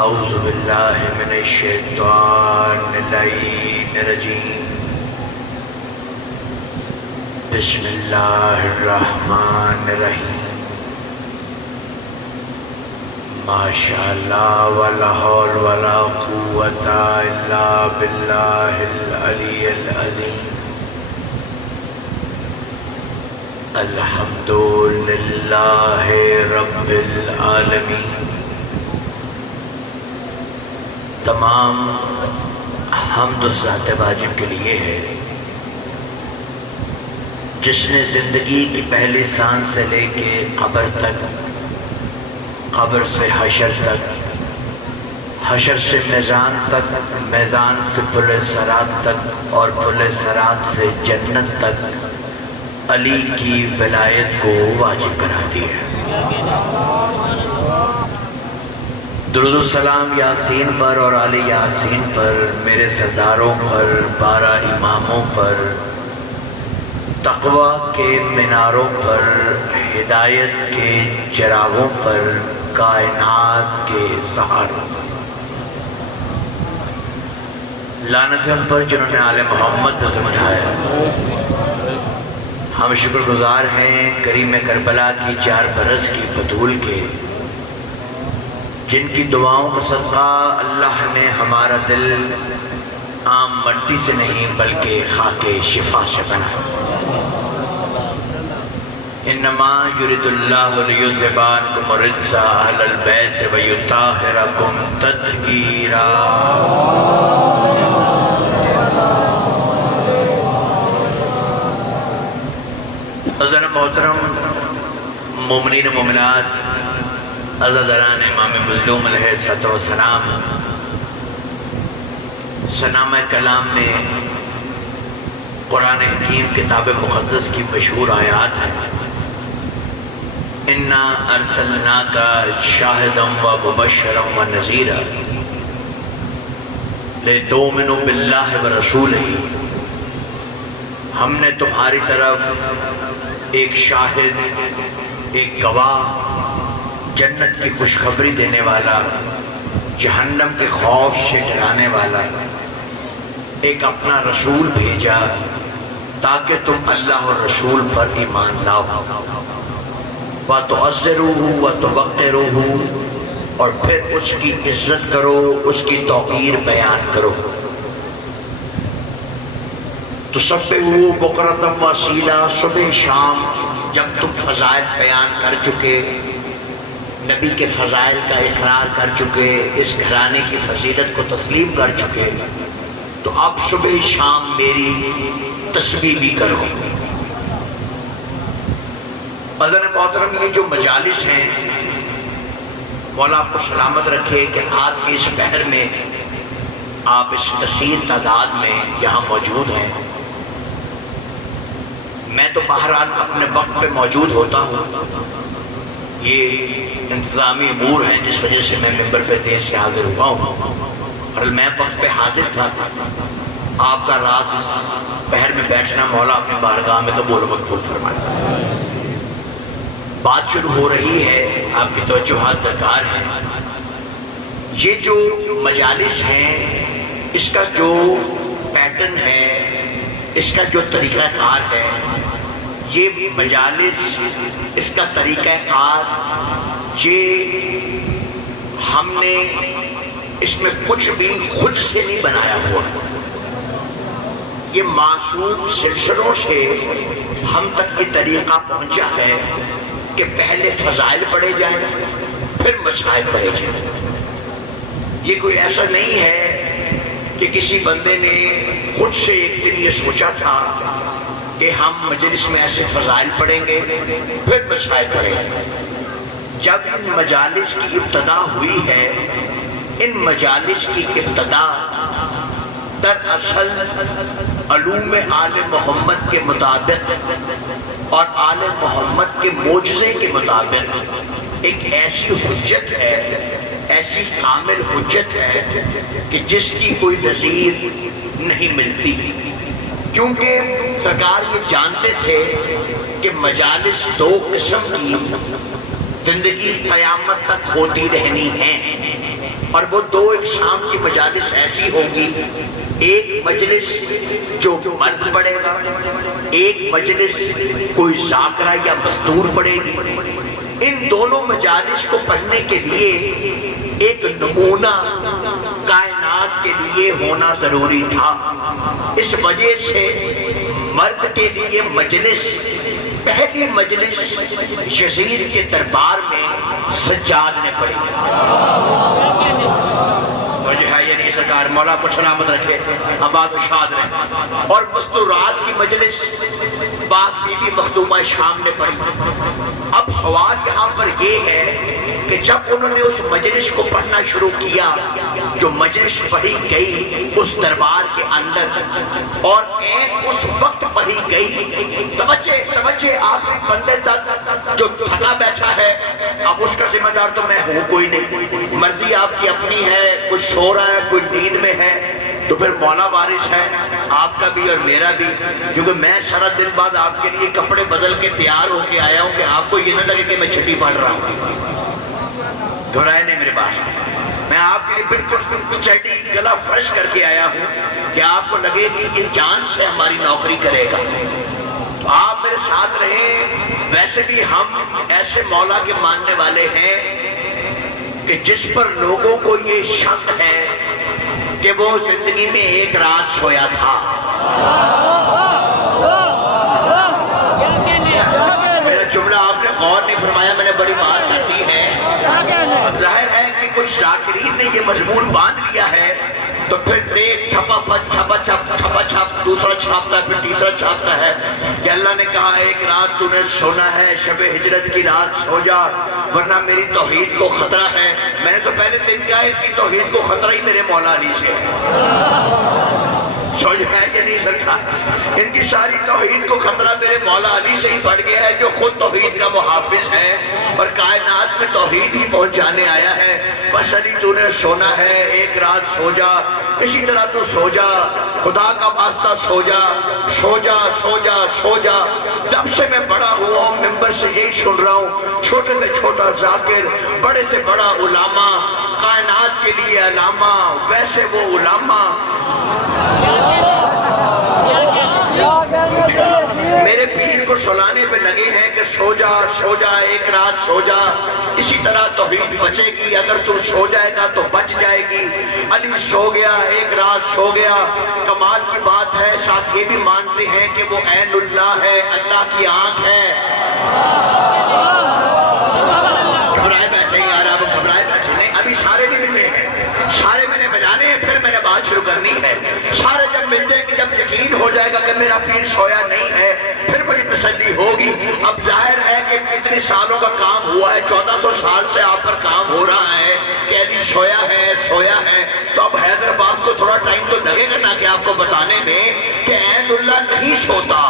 اعوذ باللہ من الشیطان اللعین الرجیم بسم اللہ الرحمن الرحیم ماشاء اللہ ولا حول ولا قوة الا باللہ العلی العظیم الحمد للہ رب العالمین۔ تمام حمد و ذات واجب کے لیے ہے جس نے زندگی کی پہلی سانس سے لے کے قبر تک، قبر سے حشر تک، حشر سے میزان تک، میزان سے پل صراط تک، اور پل صراط سے جنت تک علی کی ولایت کو واجب کرا دی ہے۔ درود و سلام یاسین پر اور آل یاسین پر، میرے سرداروں پر، 12 اماموں پر، تقوی کے میناروں پر، ہدایت کے چراغوں پر، کائنات کے سہاروں پر، لعنت ان پر جنہوں نے آل محمد کو سمجھایا۔ ہم شکر گزار ہیں کریم کربلا کی 4 برس کی بطول کے، جن کی دعاؤں کا صدقہ اللہ نے ہمارا دل عام مٹی سے نہیں بلکہ خاک شفا سے بنایا۔ انما یرید اللہ لیذھب عنکم الرجس اہل البیت ویطہرکم تطہیرا۔ حضرت محترم مومنین مومنات، عزاداران امام مظلوم علیہ السلام، سنامہ کلام میں قرآن حکیم کتاب مقدس کی مشہور آیات ہے، اِنَّا أَرْسَلْنَاكَ شَاهِدًا وَمُبَشِّرًا وَنَذِيرًا لِتُؤْمِنُوا بِاللَّهِ وَرَسُولِهِ۔ ہم نے تمہاری طرف ایک شاہد، ایک گواہ، جنت کی خوشخبری دینے والا، جہنم کے خوف سے ڈرانے والا ایک اپنا رسول بھیجا تاکہ تم اللہ اور رسول پر ایمان لاؤ، وَتُعَزِّرُوهُ وَتُوَقِّرُوهُ، اور پھر اس کی عزت کرو، اس کی توقیر بیان کرو۔ تُسَبِّحُوهُ بُكْرَةً وَأَصِيلًا، صبح شام جب تم فضائل بیان کر چکے، نبی کے فضائل کا اقرار کر چکے، اس گھرانے کی فضیلت کو تسلیم کر چکے، تو اب صبح شام میری تسبیح بھی کرو۔ حضرت محترم، یہ جو مجالس ہیں، مولا آپ کو سلامت رکھے کہ آج کے اس پہر میں آپ اس کثیر تعداد میں یہاں موجود ہیں۔ میں تو بہرحال اپنے وقت پہ موجود ہوتا ہوں، یہ انتظامی امور ہیں جس وجہ سے میں ممبر پہ دیر سے حاضر ہوا ہوں، اور میں وقت پہ حاضر تھا۔ آپ کا رات اس پہر میں بیٹھنا مولا اپنی بارگاہ میں قبول و مقبول فرمائے۔ بات شروع ہو رہی ہے، آپ کی توجہات درکار ہیں۔ یہ جو مجالس ہیں، اس کا جو پیٹرن ہے، اس کا جو طریقہ کار ہے، یہ مجالس، اس کا طریقہ کار، یہ ہم نے اس میں کچھ بھی خود سے نہیں بنایا ہوا، یہ معصوم سلسلوں سے ہم تک یہ طریقہ پہنچا ہے کہ پہلے فضائل پڑھے جائیں، پھر مسائل پڑھے جائیں۔ یہ کوئی ایسا نہیں ہے کہ کسی بندے نے خود سے ایک دن یہ سوچا تھا کہ ہم مجلس میں ایسے فضائل پڑھیں گے پھر مسائل پڑھیں گے۔ جب ان مجالس کی ابتدا ہوئی ہے، ان مجالس کی ابتدا دراصل علوم آل محمد کے مطابق اور آل محمد کے معجزے کے مطابق ایک ایسی حجت ہے، ایسی کامل حجت ہے کہ جس کی کوئی نظیر نہیں ملتی، کیونکہ سرکار یہ جانتے تھے کہ مجالس 2 قسم کی زندگی قیامت تک ہوتی رہنی ہیں۔ اور وہ دو ایک شام کی مجالس ایسی ہوگی، ایک مجلس جو مرد پڑھے گا، ایک مجلس کوئی ذاکرہ یا مزدور پڑھے گی۔ ان دونوں مجالس کو پڑھنے کے لیے ایک نمونہ کائنات کے لیے ہونا ضروری تھا۔ اس وجہ سے مرد کے لیے مجلس، پہلی مجلس یزید کے دربار میں سجاد نے پڑھی۔ مجھے ہے یہ نہیں سرکار، مولا کو سلامت رکھے، آباد و شاد رہے۔ اور مستورات کی مجلس پاک بی بی مخدومہ شام نے پڑھی۔ اب سوال یہاں پر یہ ہے کہ جب انہوں نے اس مجلس کو پڑھنا شروع کیا، جو مجلس پڑھی گئی اس دربار کے اندر، اور اس وقت پڑھی گئی، توجہ آخری بندے تک جو تھکا بیٹھا ہے، اب اس کا ذمہ دار تو میں ہوں کوئی نہیں، مرضی آپ کی اپنی ہے، کچھ سو رہا ہے، کوئی نیند میں ہے، تو پھر مولا وارث ہے آپ کا بھی اور میرا بھی، کیونکہ میں سارا دن بعد آپ کے لیے کپڑے بدل کے تیار ہو کے آیا ہوں کہ آپ کو یہ نہ لگے کہ میں چھٹی پڑھ رہا ہوں۔ گھرائے نہیں میرے پاس، میں آپ کے لیے بالکل چٹی گلا فرش کر کے آیا ہوں کہ آپ کو لگے کہ یہ جان سے ہماری نوکری کرے گا، تو آپ میرے ساتھ رہیں۔ ویسے بھی ہم ایسے مولا کے ماننے والے ہیں کہ جس پر لوگوں کو یہ شک ہے کہ وہ زندگی میں ایک رات سویا تھا۔ میرا جملہ آپ نے غور نہیں فرمایا، میں نے بڑی بات کر دی ہے۔ ظاہر ہے کہ کچھ شاکرین نے یہ مضمون باندھ لیا ہے، تو پھر دیکھ چھپا چھپ دوسرا چھاپتا ہے، پھر تیسرا چھاپتا ہے کہ اللہ نے کہا ایک رات تو نے سونا ہے، شب ہجرت کی رات سو جا ورنہ میری توحید کو خطرہ ہے۔ میں نے تو پہلے دن کہا ہے کہ توحید کو خطرہ ہی میرے مولا علی سے ہے۔ سوچ ہے کہ نہیں سرکار، ان کی ساری توحید کو خطرہ میرے مولا علی سے ہی پڑ گیا ہے، جو خود توحید کا محافظ ہے اور کائنات میں توحید ہی پہنچانے آیا ہے۔ بس علی تو نے سونا ہے، ایک رات سو جا، اسی طرح تو سو جا، خدا کا واسطہ سو جا، سو جا سو جا سو جا۔ جب سے میں بڑا ہوا ہوں ممبر سے یہی سن رہا ہوں، چھوٹے سے چھوٹا ذاکر، بڑے سے بڑا علامہ، کائنات کے لیے علامہ، ویسے وہ علامہ میرے پیر کو سلانے پہ لگے ہیں کہ سو جا ایک رات سو جا، اسی طرح توحید بچے گی، اگر تو سو جائے گا تو بچ جائے گی۔ علی سو گیا، ایک رات سو گیا، کمال کی بات ہے، ساتھ یہ بھی مانتے ہیں کہ وہ عین اللہ ہے، اللہ کی آنکھ ہے۔ گھبرائے بیٹھے یار، اب گھبرائے بیٹھے نہیں، ابھی سارے نہیں ملے ہیں، سارے میں نے بجانے ہیں، پھر میں نے بات شروع کرنی ہے۔ سارے جب ملتے ہیں کہ جب یقین ہو جائے گا کہ میرا پیر سویا نہیں ہے، پھر مجھے تسلی ہوگی۔ اب ظاہر ہے کہ کتنے سالوں کا کام ہوا ہے، 1400 سال سے آپ پر کام ہو رہا ہے کہ علی سویا ہے، تو اب حیدر عباس کو تھوڑا ٹائم تو لگے گا نا کہ آپ کو بتانے میں کہ عین اللہ نہیں سوتا،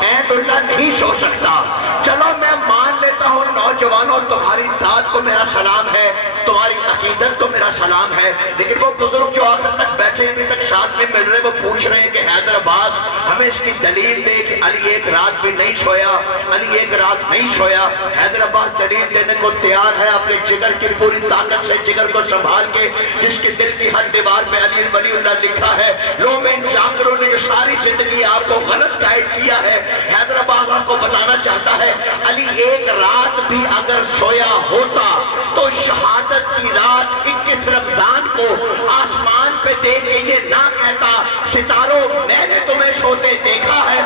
عین اللہ نہیں سو سکتا۔ چلو میں مان لیتا ہوں نوجوانوں، تمہاری داد کو میرا سلام ہے، تمہاری عقیدت کو میرا سلام ہے، لیکن وہ بزرگ جو آخر تک بیٹھے ابھی تک ساتھ میں مل رہے، وہ پوچھ رہے ہیں کہ حیدر عباس ہمیں اس کی دلیل دے کہ علی ایک رات بھی نہیں سویا، علی ایک رات نہیں سویا۔ حیدر عباس دلیل دینے کو تیار ہے، اپنے جگر کی پوری طاقت سے جگر کو سنبھال کے، جس کے دل کی ہر دیوار پہ علی ولی اللہ لکھا ہے۔ لو میں ان جانوروں نے جو ساری زندگی آپ کو غلط گائیڈ کیا ہے، حیدر عباس آپ کو بتانا چاہتا ہے علی ایک رات بھی اگر سویا ہوتا تو شہادت کی رات 21 رمضان کو آسمان پہ دیکھ کے یہ نہ کہتا ستاروں میں نے تمہیں سوتے دیکھا ہے۔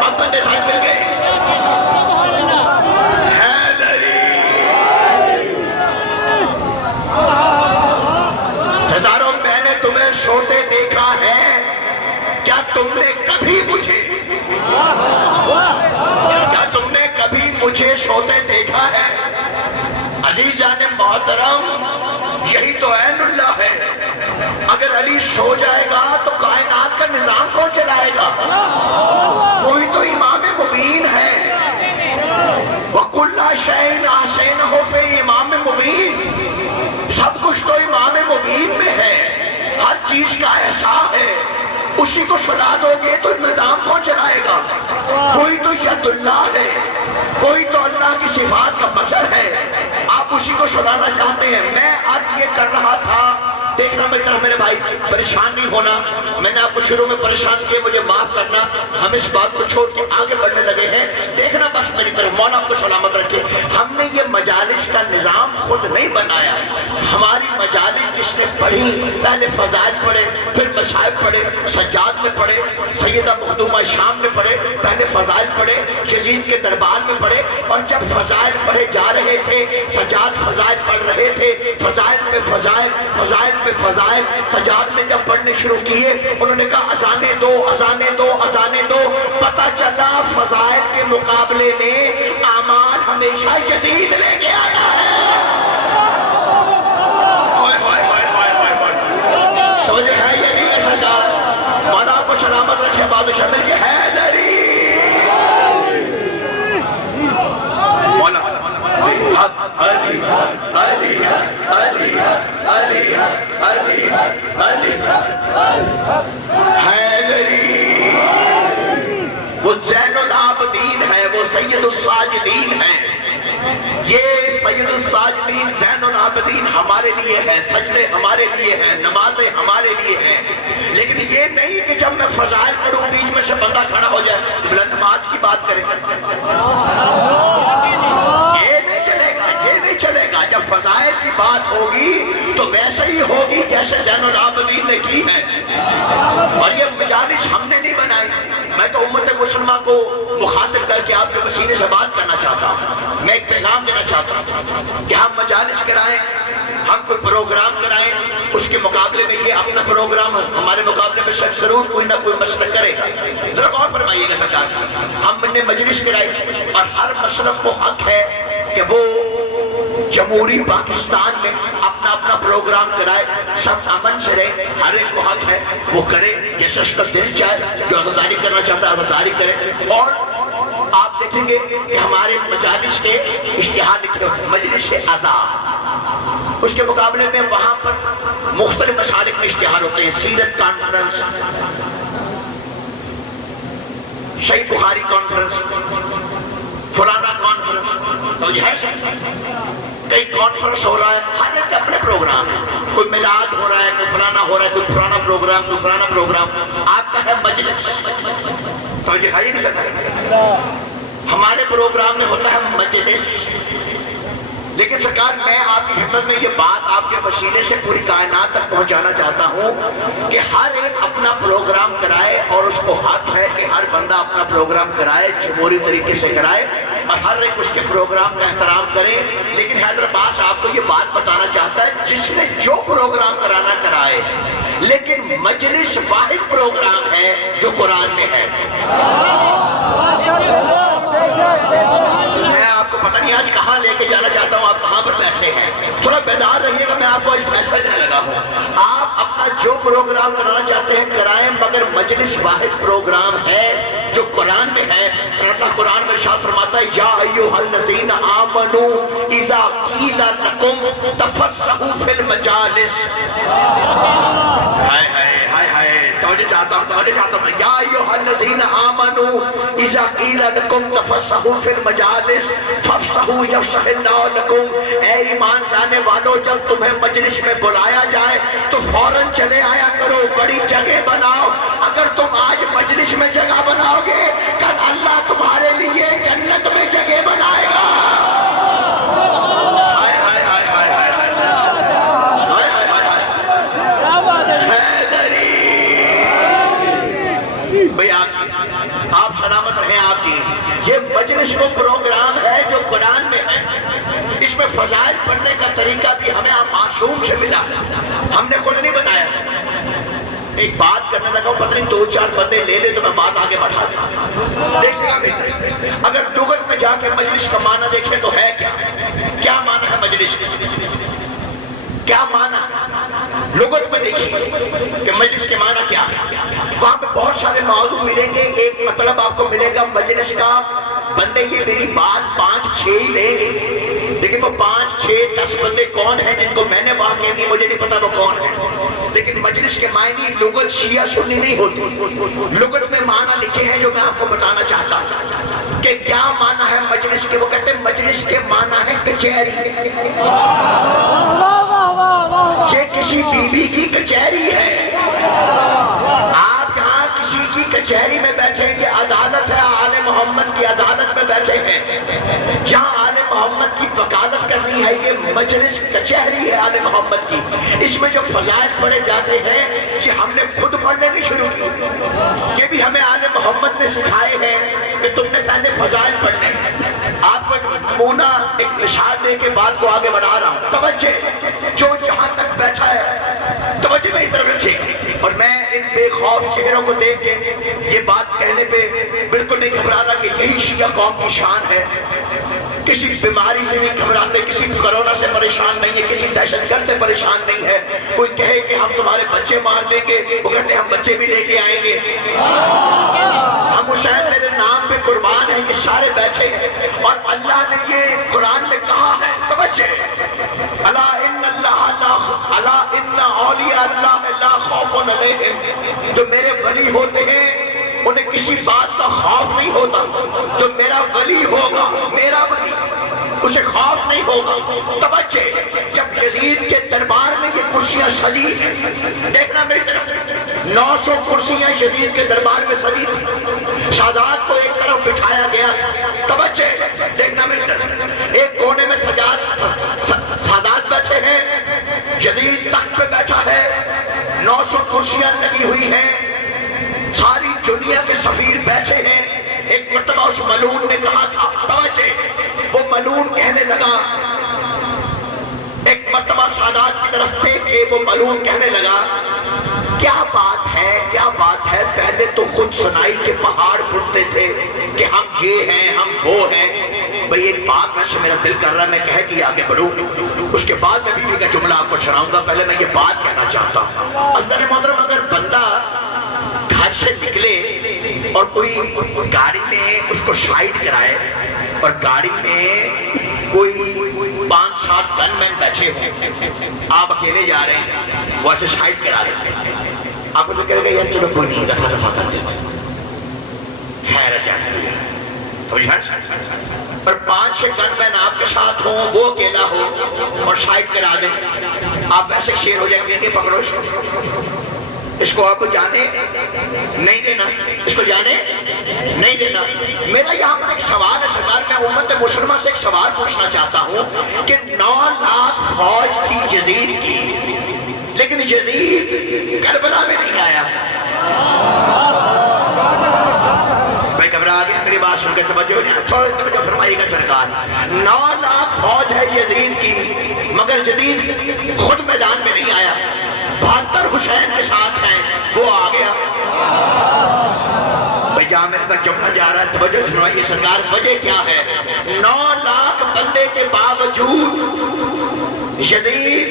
اب بندے ساتھ مل گئے، ستاروں میں نے تمہیں سوتے دیکھا ہے، کیا تم نے کبھی مجھے سوتے دیکھا ہے؟ عزیزان محترم، یہی تو عین اللہ ہے۔ اگر علی سو جائے گا تو کائنات کا نظام کون چلائے گا؟ وہی تو امام مبین ہے۔ وَكُلَّ شَيْءٍ أَحْصَيْنَاهُ فِي امام مبین، سب کچھ تو امام مبین میں ہے، ہر چیز کا احساس ہے، اسی کو سلا دو گے تو نظام کون چلائے گا؟ کوئی تو ید اللہ ہے، کوئی تو اللہ کی صفات کا مظہر ہے، آپ اسی کو سلانا چاہتے ہیں۔ میں عرض یہ کر رہا تھا، دیکھنا میری طرف میرے بھائی، پریشان نہیں ہونا، میں نے آپ کو شروع میں پریشان کیا، مجھے معاف کرنا، ہم اس بات کو چھوڑ کے آگے بڑھنے لگے ہیں، دیکھنا بس میری طرف، مولا آپ کو سلامت رکھے۔ ہم نے یہ مجالس کا نظام خود نہیں بنایا، ہماری مجالس جس نے پڑھی، پہلے فضائل پڑھے، پھر مصائب پڑھے، سجاد میں پڑھے، سیدہ مخدومہ شام میں پڑھے، پہلے فضائل پڑھے، یزید کے دربار میں پڑھے، اور جب فضائل پڑھے جا رہے تھے، سجاد فضائل پڑھ رہے تھے، فضائل پہ فضائل، فضائل پہ فضائل، سجاد نے جب پڑھنے شروع کیے، انہوں نے کہا اذانیں دو، اذانیں دو، اذانیں دو، پتہ چلا فضائل کے مقابلے میں اعمال ہمیشہ یزید لے کے آتا ہے۔ تو جو ہے یہ نہیں ہے سرکار، مولا آپ کو سلامت رکھے، بادشاہ میں یہ ہے دری مولا علی علی علی علی علی علی حیدری، وہ زین العابدین ہے، وہ سید الساجدین ہے۔ یہ سید الساجدین زین العابدین ہمارے لیے ہے، سجدے ہمارے لیے ہیں، نمازیں ہمارے لیے ہیں، لیکن یہ نہیں کہ جب میں فضائل پڑھوں بیچ میں سے بندہ کھڑا ہو جائے بلند نماز کی بات کرے، یہ نہیں چلے گا۔ جب فضائل کی بات ہوگی تو ویسے ہی ہوگی جیسے زین العابدین نے کی ہے، اور یہ مجالس ہم نے نہیں بنائی۔ میں تو امت مسلمہ کو مخاطب کر کے آپ کے وسیلے سے بات کرنا چاہتا ہوں، میں ایک پیغام دینا چاہتا ہوں کہ ہم مجالس کرائیں، ہم کوئی پروگرام کرائیں، اس کے مقابلے میں یہ اپنا پروگرام ہمارے مقابلے میں شخص ضرور کوئی نہ کوئی مسئلہ کرے گا۔ ذرا غور فرمائیے گا سرکار، ہم نے مجلس کرائی اور ہر مسلک کو حق ہے کہ وہ جمہوری پاکستان میں اپنا اپنا پروگرام کرائے، سب امن سے رہے، ہر ایک کو حق ہے وہ کرے جیسے اس کا دل چاہے، جو عزاداری کرنا چاہتا ہے عزاداری کرے۔ اور آپ دیکھیں گے کہ ہمارے مجالس کے اشتہار لکھے ہوتے ہیں، مجلس عزا، اس کے مقابلے میں وہاں پر مختلف مسالک میں اشتہار ہوتے ہیں، سیرت کانفرنس، صحیح بخاری کانفرنس، فلانا کانفرنس، تو یہ ہے کئی کانفرنس ہو رہا ہے، ہر ایک اپنے پروگرام ہے، کوئی میلاد ہو رہا ہے، کوئی فلانا ہو رہا ہے، کوئی فلانا پروگرام، کوئی فلانا پروگرام، آپ کا ہے مجلس، تو یہ ہے ہی نہیں سکتا۔ ہمارے پروگرام میں ہوتا ہے مجلس، لیکن سرکار میں آپ کی خدمت میں یہ بات آپ کے وسیلے سے پوری کائنات تک پہنچانا چاہتا ہوں کہ ہر ایک اپنا پروگرام کرائے، اور اس کو حق ہے کہ ہر بندہ اپنا پروگرام کرائے، جمہوری طریقے سے کرائے، اور ہر ایک اس کے پروگرام کا احترام کرے۔ لیکن حیدر عباس آپ کو یہ بات بتانا چاہتا ہے، جس نے جو پروگرام کرانا کرائے، لیکن مجلس واحد پروگرام ہے جو قرآن میں ہے۔ میں آپ کو پتہ نہیں آج کہاں لے کے جانا چاہتا ہوں، آپ کہاں پر بیٹھے ہیں، تھوڑا بیدار رہیے گا، میں آپ کو اس فیصلہ دینے لگا ہوں۔ آپ اپنا جو پروگرام کرانا چاہتے ہیں کرائیں، مگر مجلس واحد پروگرام ہے جو قرآن میں ہے، اور اللہ قرآن میں ارشاد فرماتا ہے یا ایھا الذین آمنوا اذا قیل لکم تفسحوا فی المجالس، ہائے ہائے ہائے ہائے، توجہ چاہتا ہوں، یا ایھا الذین آمنوا اذا قیل لکم تفسحوا فی المجالس فافسحوا یفسح اللہ لکم، اے ایمان لانے والو جب تمہیں مجلس میں بلایا جائے تو فوراً چلے آیا کرو، بڑی جگہ بناؤ۔ اگر تم آج مجلس میں جگہ بناؤ گے، کل اللہ تمہارے لیے جنت میں جگہ بنائے گا۔ آپ سلامت رہیں، آپ کی یہ مجلس وہ پروگرام ہے جو قرآن میں ہے، اس میں فضائل پڑھنے کا طریقہ بھی ہمیں معصوم سے ملا، ہم نے خود نہیں بنایا۔ ایک بات کرنے لگا ہوں، پتہ نہیں 2-4 بندے لے لے تو میں بات آگے بڑھا دوں، دیکھیں گا اگر لغت میں جا کے مجلس کا معنی دیکھیں تو ہے کیا معنی ہے مجلس کا، کیا معنی لغت میں دیکھیے کہ مجلس کے معنی کیا ہے۔ وہاں پہ بہت سارے موضوع ملیں گے، ایک مطلب آپ کو ملے گا مجلس کا، بندے یہ میری بات 5-6 ہی لیں گے، لیکن وہ 5 6 10 بندے کون ہیں جن کو میں نے واقعی نہیں، مجھے نہیں پتا وہ کون ہے، لیکن مجلس کے معنی لغت شیعہ سنی نہیں ہوتی، لغت میں معنی لکھے ہیں جو میں آپ کو بتانا چاہتا ہوں کہ کیا معنی ہے مجلس کے۔ وہ کہتے ہیں مجلس کے معنی ہے کچہری، یہ کسی بیوی کی کچہری ہے۔ آپ یہاں کسی کی کچہری میں بیٹھے ہیں، یہ عدالت ہے، آل محمد کی عدالت میں بیٹھے ہیں، جہاں آل محمد کی وکالت کرنی ہے، یہ مجلس کچہری ہے آل محمد کی۔ اس میں جو فضائل پڑھے جاتے ہیں یہ ہم نے خود پڑھنے نہیں شروع کی، یہ بھی ہمیں آل محمد نے سکھائے ہیں کہ تم نے پہلے فضائل پڑھنے ہیں۔ آپ کو ایک نمونہ، ایک مثال دے کے بات کو آگے بڑھا رہا ہوں، توجہ، جو جہاں تک بیٹھا ہے توجہ میری طرف رکھے، اور میں ان بے خوف چہروں کو دیکھ کے یہ بات کہنے پہ بالکل نہیں گھبراتا کہ یہی شیعہ قوم کی شان ہے۔ کسی بیماری سے نہیں گھبراتے، کسی کرونا سے پریشان نہیں ہے، کسی دہشت گرد سے پریشان نہیں ہے۔ کوئی کہے کہ ہم تمہارے بچے مار دیں گے، وہ کہتے ہیں ہم بچے بھی لے کے آئیں گے۔ ہم حسین میرے نام پہ قربان ہیں، یہ سارے بیٹھے ہیں، اور اللہ نے یہ قرآن میں کہا ہے، توجہ، الا ان اولیاء اللہ لا خوف علیہم، جو میرے ولی ہوتے ہیں انہیں کسی بات کا خوف نہیں ہوتا، جو میرا ولی ہوگا، میرا ولی، اسے خوف نہیں ہوگا۔ توجہ، جب یزید کے دربار میں یہ کرسیاں سجی ہیں، دیکھنا میری طرف، 900 کرسیاں یزید کے دربار میں سجی تھی، سادات کو ایک طرف بٹھایا گیا، توجہ دیکھنا میری طرف، ایک کونے میں سادات بیٹھے ہیں، یزید تخت پہ بیٹھا ہے، 900 کرسیاں لگی ہوئی ہیں، ساری دنیا کے سفیر بیٹھے ہیں۔ ایک مرتبہ اس ملعون نے کہا تھا، توجہ، وہ ملعون کہنے لگا، ایک مرتبہ سادات کی طرف دیکھ کے وہ ملعون کہنے لگا، کیا بات ہے، کیا بات ہے، پہلے تو خود سنائی کے پہاڑ پھٹتے تھے کہ ہم یہ ہیں، ہم وہ ہیں۔ بھئی ایک بات میں سے میرا دل کر رہا ہے میں کہہ کے آگے بڑھوں، اس کے بعد میں بیوی کا جملہ آپ کو سناؤں گا، پہلے میں یہ بات کہنا چاہتا ہوں۔ حضرت محترم، اگر بندہ گھر سے نکلے اور کوئی گاڑی میں اس کو سائیڈ کرائے، اور گاڑی میں کوئی 5 7 گن مین بیٹھے ہوں، آپ اکیلے جا رہے ہیں، وہ ایسے سائیڈ کرا رہے ہیں، آپ کو تو کہے گا یار چلو کوئی نہیں، دفعہ دفعہ کر دیتے خیر جانے، اور 5 6 گن مین آپ کے ساتھ ہوں، وہ اکیلا ہو اور سائیڈ کرا دیں، آپ ایسے شیر ہو جائیں گے کہ پکڑو اس کو آپ کو جانے نہیں دینا، اس کو جانے نہیں دینا۔ میرا یہاں پر ایک سوال ہے سرکار، میں امت مسلمہ سے ایک سوال پوچھنا چاہتا ہوں کہ 9 لاکھ فوج تھی یزید کی، لیکن یزید کربلا میں نہیں آیا۔ میں گھبرا گیا، میری بات سن کے توجہ تھوڑی توجہ فرمائیے گا سرکار۔ 9 لاکھ فوج ہے یزید کی، مگر یزید خود میدان میں نہیں آیا، 72 حسین کے ساتھ ہیں، وہ آ گیا۔ بھئی جہاں میرے تک جملہ جا رہا ہے توجہ سنوائیے سرکار، وجہ کیا ہے؟ 9 لاکھ بندے کے باوجود یزید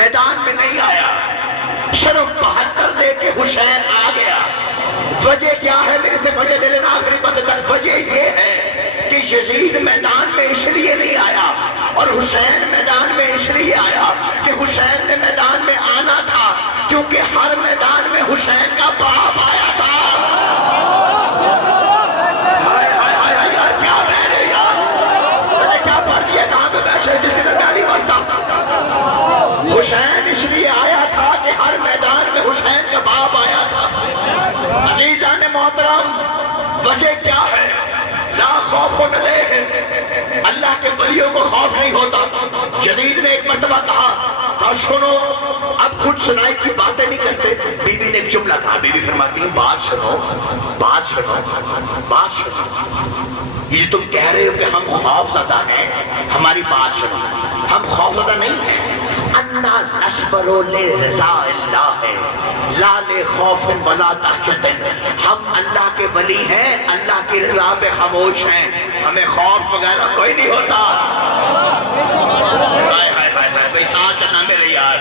میدان میں نہیں آیا، صرف 72 لے کے حسین آ گیا۔ وجہ کیا ہے؟ میرے سے وجہ لے لینا آخری بندے تک۔ وجہ یہ ہے کہ یزید میدان میں اس لیے نہیں آیا اور حسین میدان میں اس لیے آیا کہ حسین نے میدان میں آنا تھا، کیونکہ ہر میدان میں حسین کا باپ آیا تھا۔ کیا بہ رہے یار، میں نے کیا پڑھ دیا، کہاں پہ بیٹھے جس کے درمیانی واسطہ؟ حسین اس لیے آیا تھا کہ ہر میدان میں حسین کا باپ آیا تھا۔ عزیزان محترم، وجہ کیا ہے؟ لا خوف علیہم، اللہ کے ولیوں کو خوف نہیں ہوتا۔ یزید نے ایک مرتبہ کہا، سنو، اب خود سنائی کی باتیں نہیں کرتے۔ بیوی نے ایک جملہ کہا، بیوی فرماتی ہے بات سنو، بات سنو، بات سنو، یہ تم کہہ رہے ہو کہ ہم خوف زدہ ہیں، ہماری بات سنو، ہم خوف زدہ نہیں ہیں۔ انا نصبر لرضا اللہ لا لخوف ولا تحقد، ہم اللہ کے ولی ہیں، اللہ کی رضا پہ خاموش ہیں، ہمیں خوف وغیرہ کوئی نہیں ہوتا۔ بھائی ساتھ چلنا میرے یار،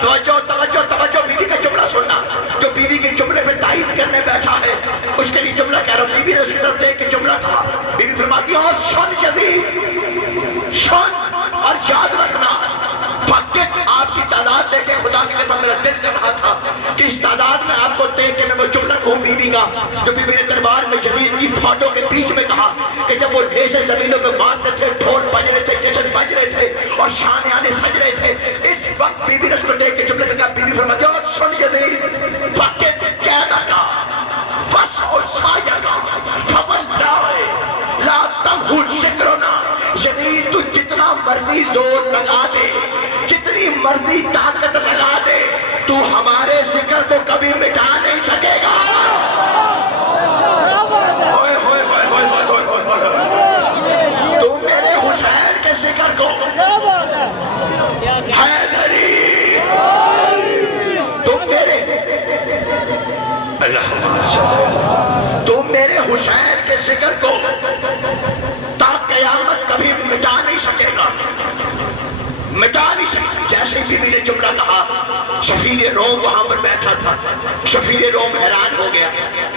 توجہ توجہ توجہ، بیوی کا جملہ سننا، جو بیوی کے جملے میں تائید کرنے بیٹھا ہے اس کے لیے جملہ کہہ رہا ہوں۔ بیوی نے اس کی طرف دیکھ کے جملہ کہا، بیوی فرماتی ہے اور سن یزید، سن کہا تھا کہ اس تعداد میں آپ کو دیکھ کے میں وہ جملہ کہوں بیوی کا جو بیوی نے دربار میں یزید کی فوجوں کے بیچ میں کہا کہ جب وہ نیزے زمینوں پہ مارتے تھے، ڈھول بج رہے تھے، جشن بج رہے تھے اور شامیانے سج رہے تھے، اس وقت بیوی نے اس کو دیکھ کے جملہ کہا، بیوی فرماتی ہے سن یزید فقط قیدکا وسعصایکا فواللہ لا تمحو شکرنا، یزید تو جتنا مرضی زور لگا دے، جتنی مرضی طاقت لگا دے، تو ہمارے ذکر کو کبھی مٹا نہیں سکے گا۔ تو میرے حسین کے ذکر کو حیدری، تم میرے حسین کے ذکر کو تا قیامت کبھی مٹا نہیں سکے گا، مٹا نہیں سکے۔ جیسے بیوی نے جملہ کہا، سفیر روم وہاں پر بیٹھا تھا، سفیر روم حیران ہو گیا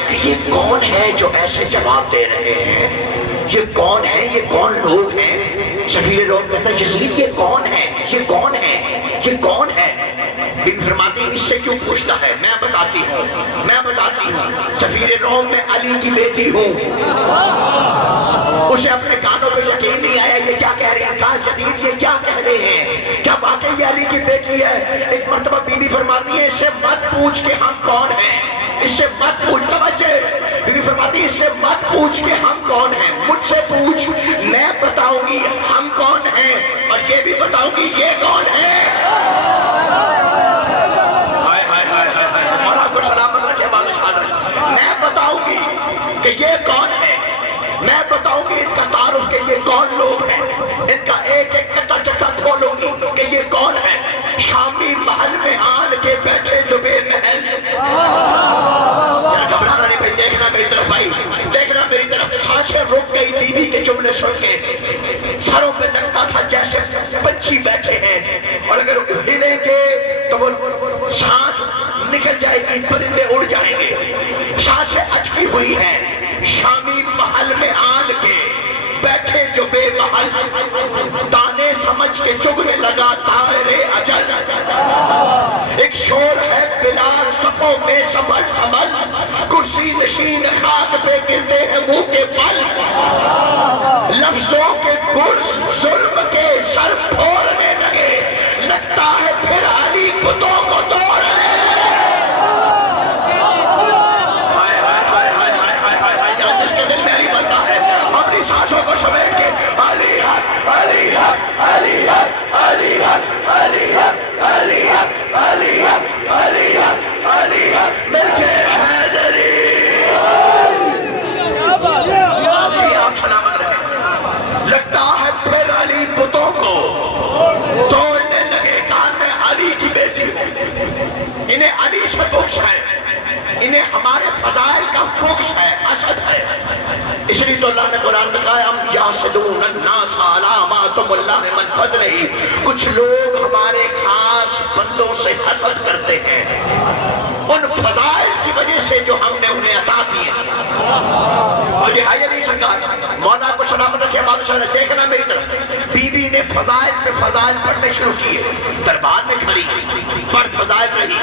کہ یہ کون ہے جو ایسے جواب دے رہے ہیں، یہ کون ہے، یہ کون لوگ ہیں؟ سفیر روم کہتا ہے یزید یہ کون ہے، یہ کون ہے، یہ کون ہے؟ بیوی فرماتی اس سے کیوں پوچھتا ہے؟ میں بتاتی ہوں سفیر روم میں علی کی بیٹی ہوں۔ اسے اپنے کانوں پہ یقین نہیں آیا یہ کیا کہہ رہے ہیں، کہا یزید یہ کیا کہہ رہے ہیں، کیا واقعی علی کی بیٹی ہے؟ ایک مرتبہ بیوی فرماتی ہے اس سے مت پوچھ کہ ہم کون ہیں، اس سے مت پوچھ، توجہ، بیوی فرماتی اس سے مت پوچھ کہ ہم کون ہیں، مجھ سے پوچھ، میں بتاؤں گی ہم کون ہیں اور یہ بھی بتاؤں گی یہ کون ہے۔ میں بتاؤں گی کہ یہ کون ہے، میں بتاؤں گی ان کا تعارف کہ یہ کون لوگ ہیں، ان کا ایک ایک کٹا چٹا کھولوں گی کہ یہ کون ہے۔ شامی محل میں آن کے بیٹھے دبے محل، گھبرانا نہیں بھائی، دیکھنا میری طرف بھائی، دیکھنا میری طرف۔ سانسیں رک گئی بیوی کے جملے سن کے، سروں پہ لگتا تھا جیسے پنچھی بیٹھے ہیں اور اگر ہلیں گے تو وہ سانس نکل جائے گی، پرندے اڑ جائیں گے، سانسیں اٹکی ہوئی ہیں۔ شامی محل میں آن کے بیٹھے جو بے محل، دانے سمجھ کے چگنے لگا طائر اجل، ایک شور ہے بلال صفوں میں سنبھل سنبھل، کرسی نشین خاک پہ گرتے ہیں منہ کے پل، لفظوں کے گرز ظلم کے سر پھوڑنے لگے، لگتا ہے پھر علی بتوں کو توڑنے لگے۔ جس کے دل میں علی بنتا ہے اپنی سانسوں کو سمیٹ کے علی حق علی حق علی حق علی حق علی حق علی حق علی حق علی حق علی حق مل کے حیدری، آپ سلامت رہے۔ لگتا ہے پھر علی بتوں کو توڑنے لگے، کہا میں علی کی بیٹی ہوں، انہیں علی سے بخش ہے، انہیں ہمارے فضائل کا بخش ہے، حسد ہے۔ اس لیے تو اللہ نے قرآن میں کہا ام یحسدون الناس علی ما آتاہم اللہ من فضلہ، کچھ لوگ ہمارے خاص بندوں سے حسد کرتے ہیں ان فضائل کی وجہ سے جو ہم نے انہیں عطا کیے۔ اور یہ آئیے نہیں سکتا، مولا کو سلامت رکھے، بادشاہ نے دیکھنا میری طرف، بیوی نے فضائل پہ فضائل پڑھنے شروع کیے، دربار میں کھڑی پر فضائل رہی،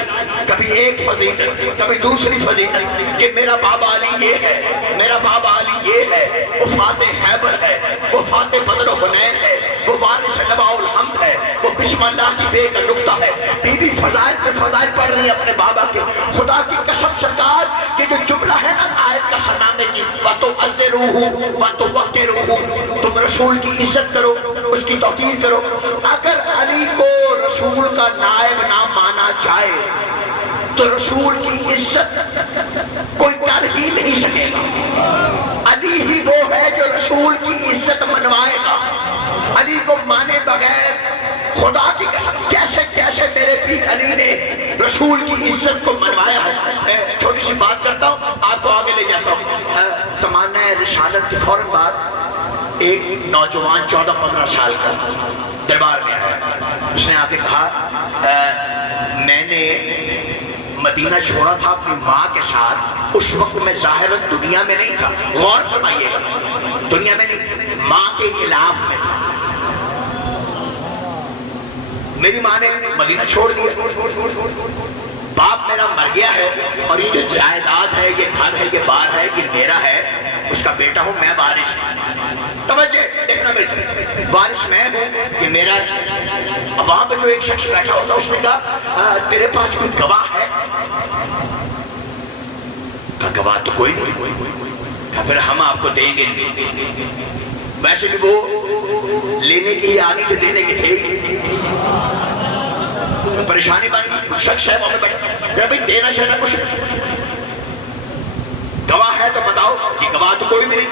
کبھی ایک فضیلت کبھی دوسری فضیلت کہ میرا بابا علی یہ ہے، میرا بابا علی یہ ہے، وہ فاتح خیبر ہے، وہ فاتح بدر و حنین ہے، وہ وارث نباء الحمد ہے، وہ بسم اللہ کی بے کا نقطہ ہے۔ بیوی فضائل پہ فضائل پڑھ رہی ہے اپنے بابا کے۔ خدا کی قسم سرکار یہ جو جملہ ہے نا آیت کا سنامے کی، وَتُعَزِّرُوهُ وَتُوَقِّرُوهُ، تم رسول کی عزت کرو، اس کی توقیر کرو۔ اگر علی کو رسول کا نائب نہ مانا جائے تو رسول کی عزت کوئی کر ہی نہیں سکے گا۔ علی ہی وہ ہے جو رسول کی عزت منوائے گا، علی کو مانے بغیر خدا کی قسم کیسے کیسے میرے پیر علی نے رسول کی عزت کو منوایا ہے۔ میں چھوٹی سی بات کرتا ہوں، آپ کو آگے لے جاتا ہوں۔ تمنا رسالت کے فوراً بعد ایک نوجوان 14-15 سال کا دربار میں آیا، اس نے آ کے کہا میں نے مدینہ چھوڑا تھا اپنی ماں کے ساتھ، اس وقت میں ظاہراً دنیا میں نہیں تھا، غور فرمائیے گا، دنیا میں نہیں، ماں کے خلاف میں تھا۔ میری ماں نے مدینہ چھوڑ دیا، باپ میرا مر گیا ہے اور یہ جو جائیداد ہے، یہ گھر ہے، یہ بار ہے، یہ میرا ہے، اس کا بیٹا ہوں میں وارث۔ توجہ دیکھنا بیٹا، وارث میں ہوں، یہ میرا۔ اب وہاں پہ جو ایک شخص بیٹھا ہوتا اس نے کہا تیرے پاس کوئی گواہ ہے؟ کہا گواہ تو کوئی نہیں۔ کہا پھر ہم آپ کو دیں گے۔ ویسے بھی وہ لینے کی ہی آگے تھے، دینے کی تھے، پریشانی بن شخص ہے وہاں پہ بیٹھا بھائی دینا شہنا کچھ گواہ ہے تو بتاؤ کہ گواہ تو کوئی نہیں۔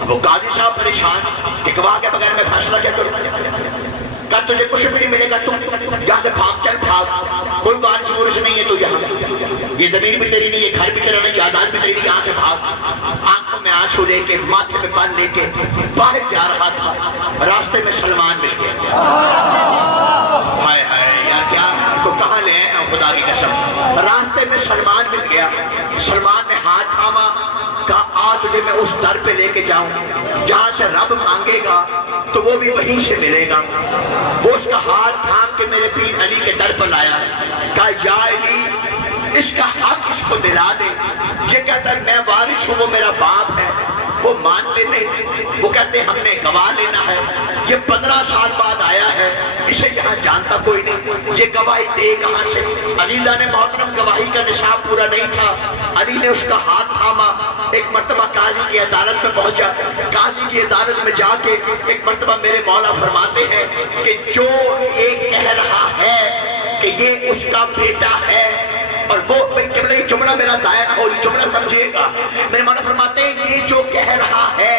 اب وہ قاضی صاحب پریشان کہ گواہ کے بغیر میں فیصلہ کیا کروں؟ کہ تجھے کچھ بھی نہیں ملے گا، تم یہاں سے بھاگ، چل بھاگ، کوئی وارث وارث نہیں ہے تو یہاں، یہ زمین بھی تیری نہیں، یہ گھر بھی تیرا نہیں، جائیداد بھی تیری نہیں، یہاں سے بھاگ۔ آنکھوں میں آنسو لے کے، ماتھے پہ پن لے کے باہر جا رہا تھا، راستے میں سلمان مل گیا۔ ہائے ہائے یار کیا کو کہاں لے ہیں خدا کی قسم، راستے میں سلمان مل گیا۔ سلمان نے ہاتھ تھاما، کہا آ تجھے میں اس در پہ لے کے جاؤں جہاں سے رب مانگے گا تو وہ بھی وہیں سے ملے گا۔ وہ اس کا ہاتھ تھام کے میرے پیر علی کے در پر لایا، کہا یا علی اس کا حق اس کو دلا دے۔ یہ کہتا ہے میں وارث ہوں، وہ میرا باپ ہے۔ وہ مانتے نہیں، وہ کہتے ہم نے گواہ لینا ہے، یہ 15 سال بعد آیا ہے، اسے یہاں جانتا کوئی نہیں، یہ گواہی دے کہاں سے؟ علی اللہ نے محترم گواہی کا نصاب پورا نہیں تھا، علی نے اس کا ہاتھ تھاما، ایک مرتبہ قاضی کی عدالت میں پہنچا۔ قاضی کی عدالت میں جا کے ایک مرتبہ میرے مولا فرماتے ہیں کہ جو ایک کہہ رہا ہے کہ یہ اس کا بیٹا ہے، اور وہ یہ جملہ میرا ضائع نہ ہو، یہ جملہ سمجھیے گا، میرے مولا فرماتے ہیں یہ جو کہہ رہا ہے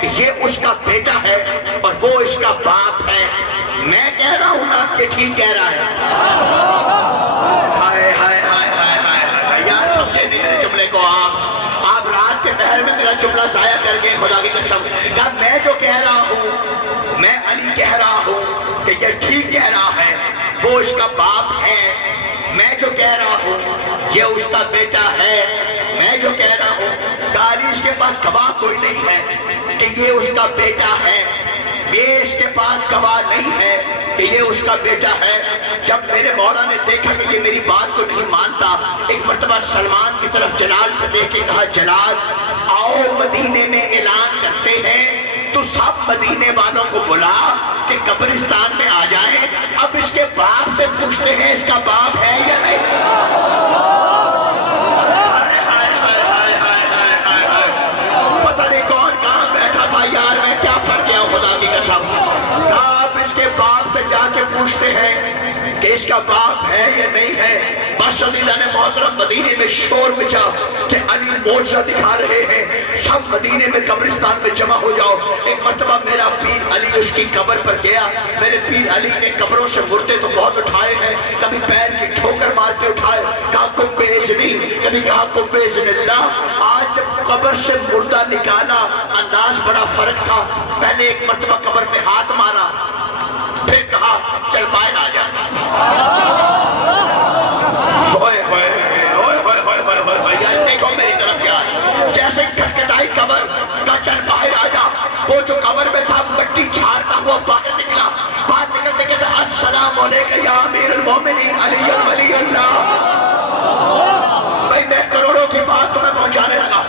کہ یہ اس کا بیٹا ہے اور وہ اس کا باپ ہے، میں کہہ رہا ہوں نا کہ ٹھیک کہہ رہا ہے۔ ہائے ہائے ہائے ہائے ہائے یار سمجھے نہیں میرے جملے کو، آپ رات کے پہر میں میرا جملہ ضائع کر گئے خدا کی قسم۔ کہا میں جو کہہ رہا ہوں، میں علی کہہ رہا ہوں کہ یہ ٹھیک کہہ رہا ہے، وہ اس کا باپ ہے۔ میں جو کہہ رہا ہوں یہ اس کا بیٹا ہے، میں جو کہہ رہا ہوں کہ اس کے پاس گواہ کوئی نہیں ہے کہ یہ اس کا بیٹا ہے، یہ اس کے پاس گواہ نہیں ہے کہ یہ اس کا بیٹا ہے۔ جب میرے مولا نے دیکھا کہ یہ میری بات کو نہیں مانتا، ایک مرتبہ سلمان کی طرف جلال سے دیکھ کے کہا جلال آؤ مدینے میں اعلان کرتے ہیں، تو سب مدینے والوں کو بلا کہ قبرستان میں آ جائیں، اب اس کے باپ سے پوچھتے ہیں اس کا باپ ہے یا نہیں۔ پتہ نہیں کون کہاں بیٹھا تھا یار، میں کیا پڑھ گیا ہوں خدا کی قسم۔ اب اس کے باپ سے جا کے پوچھتے ہیں کہ اس کا باپ ہے یا نہیں ہے۔ بس علی اللہ نے محترم مدینے میں شور مچا کہ علی معجزہ دکھا رہے ہیں، سب مدینے میں قبرستان میں جمع ہو جاؤ۔ ایک مرتبہ میرا پیر علی اس کی قبر پر گیا، میرے پیر علی نے قبروں سے مردے تو بہت اٹھائے ہیں، کبھی پیر کی ٹھوکر مار کے اٹھائے، کہا کم بیزنی، کبھی کہا کم بیزن اللہ۔ آج جب قبر سے مردہ نکالا انداز بڑا فرق تھا، پہلے ایک مرتبہ قبر میں ہاتھ مارا، پھر کہا چل باہر آ جا۔ دیکھو میری طرف یار، جیسے کٹکٹائی قبر کا چل باہر آ جا، وہ جو قبر میں تھا مٹی چھاڑتا ہوا باہر نکلا، باہر نکلتے کہتے السلام علیکم یا امیر المومنین علی ولی اللہ۔ بھائی میں کروڑوں کی بات تمہیں پہنچانے لگا،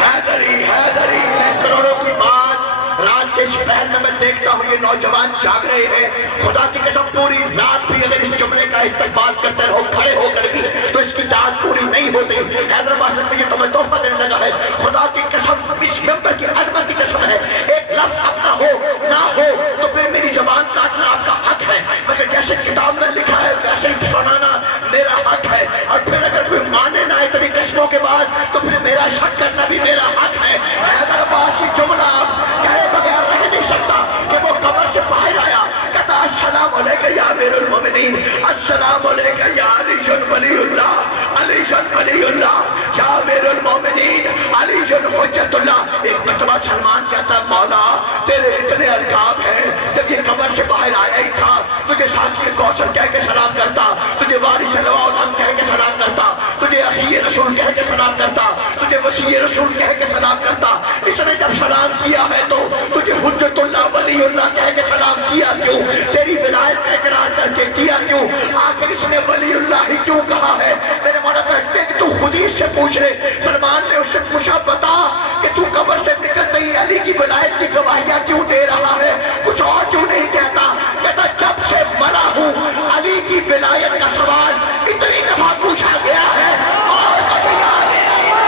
حیدری حیدری، میں کروڑوں کی بات رات کے اس پہر میں دیکھتا ہوں یہ نوجوان جاگ رہے ہیں۔ خدا کی قسم پوری رات بھی اگر اس جملے کا استقبال کرتے رہو کھڑے ہو کر بھی تو اس کی داد پوری نہیں ہوتی۔ حیدرآباد میں یہ تمہیں تحفہ دینے لگا ہے، خدا کی قسم اس ممبر کی عظمت کی قسم ہے، ایک لفظ اپنا ہو نہ ہو تو پھر میری زبان کاٹنا آپ کا حق ہے، مگر جیسے کتاب میں لکھا ہے ویسے ہی سنانا میرا حق ہے، اور پھر اگر کوئی مانے نہ اتنی قسموں کے بعد تو پھر میرا شک کرنا بھی میرا حق ہے۔ حیدرآباد سے جملہ آپ کہے بغیر رہ نہیں سکتا کہ وہ قبر سے باہر آیا، کہتا السلام علیکم یا امیر المومنین، السلام علیکم یا علی ولی اللہ، علی ولی اللہ، یا امیر المومنین، علی حجت اللہ۔ ایک مرتبہ سلمان کہتا مولا تیرے اتنے القاب ہیں، جب یہ قبر سے باہر آیا ہی تھا تجھے ساتھ میں کوثر کہہ کے سلام کرتا، تجھے وارث لواء الحق کہہ کے سلام کرتا، تجھے اخی رسول کہہ کے سلام کرتا، تجھے وصی رسول کہہ کے سلام کرتا۔ اس نے جب سلام کیا ہے تو تجھے حجت اللہ ولی اللہ کہہ کے سلام کیا کیوں؟ تیری ولایت کا اقرار کر کے کیا کیوں؟ آخر اس نے ولی اللہ ہی کیوں کہا ہے؟ میرے مولا کہتے ہیں کہ تو خود ہی سے پوچھ لے۔ سلمان نے اس سے پوچھا بتا کہ تو قبر سے نکلتے ہی علی کی ولایت کی گواہیاں کیوں دے رہا ہے، کچھ اور کیوں نہیں کہتا؟ کہتا جب سے مرا ہوں علی کی ولایت کا سوال اتنی دفعہ پوچھا گیا ہے اور کچھ یاد ہی نہیں ہے۔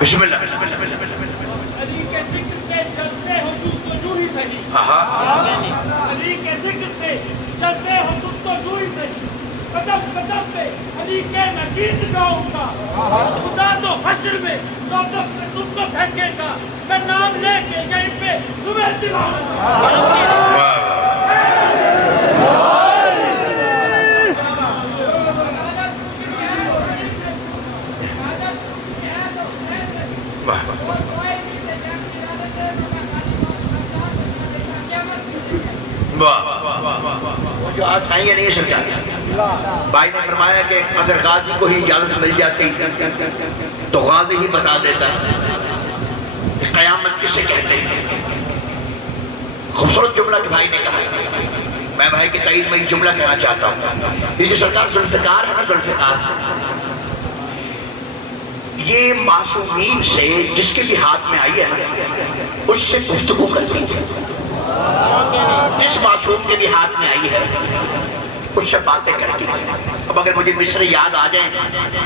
بسم اللہ علی کے ذکر سے چلتے ہو تم تو جو ہی صحیح، علی کے ذکر سے چلتے ہو تم تو جو ہی صحیح، قدم قدم پہ علی کے میں گیت گاؤں گا، خدا تو حشر میں دوزخ میں تم کو پھینکے گا، میں نام لے کے یہیں پہ تمہیں دلاؤں گا۔ وہ جو آج آئی ہے نہیں سرکار، بھائی نے فرمایا کہ اگر غازی کو ہی اجازت مل جاتی تو غازی ہی بتا دیتا کہ قیامت کسے کہتے ہیں۔ خوبصورت جملہ کہ بھائی نے کہا، میں بھائی کی تائید میں یہ جملہ کہنا چاہتا ہوں۔ یہ جو سرکار ذوالفقار ہے نا، ذوالفقار یہ معصومین سے جس کے بھی ہاتھ میں آئی ہے نا اس سے گفتگو کرتی تھی، جس معصوم کے بھی ہاتھ میں آئی ہے اس سے باتیں کرتی تھی۔ اب اگر مجھے مصر یاد آ جائیں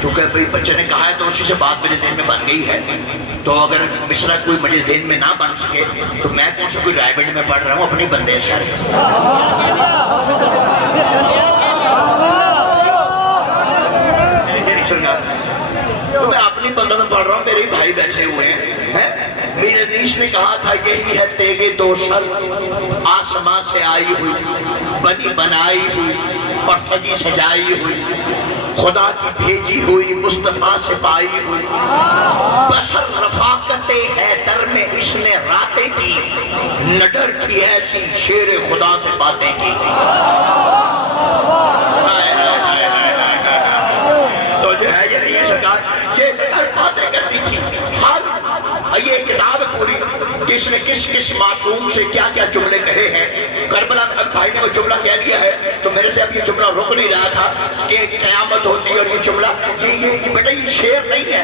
کیونکہ بچے نے کہا ہے تو اسی سے بات میرے ذہن میں بن گئی ہے، تو اگر مصر کوئی مجھے ذہن میں نہ بن سکے تو میں کون سے کوئی رائبڈ میں پڑھ رہا ہوں اپنی بندے سے۔ میں اپنی بندوں میں پڑھ رہا ہوں، میرے بھائی بیٹھے ہوئے ہیں۔ میرے ریش نے کہا تھا یہی ہے تیغے دو سر، آسمان سے آئی ہوئی، بنی بنائی ہوئی اور سجی سجائی ہوئی، خدا کی بھیجی ہوئی مصطفیٰ سے پائی ہوئی، بسر رفاقت ہے در میں اس نے راتیں کی، نڈر کی ایسی شیر خدا سے باتیں کی۔ تو جو ہے یہ سرکار یہ باتیں کرتی تھی۔ یہ کتاب ہے پوری کہ اس نے کس کس معصوم سے کیا کیا جملے کہے ہیں۔ کربلا میں بھائی نے وہ جملہ کہہ دیا ہے تو میرے سے اب یہ جملہ رک نہیں رہا تھا کہ قیامت ہوتی ہے اور یہ جملہ یہ بیٹا یہ شعر نہیں ہے،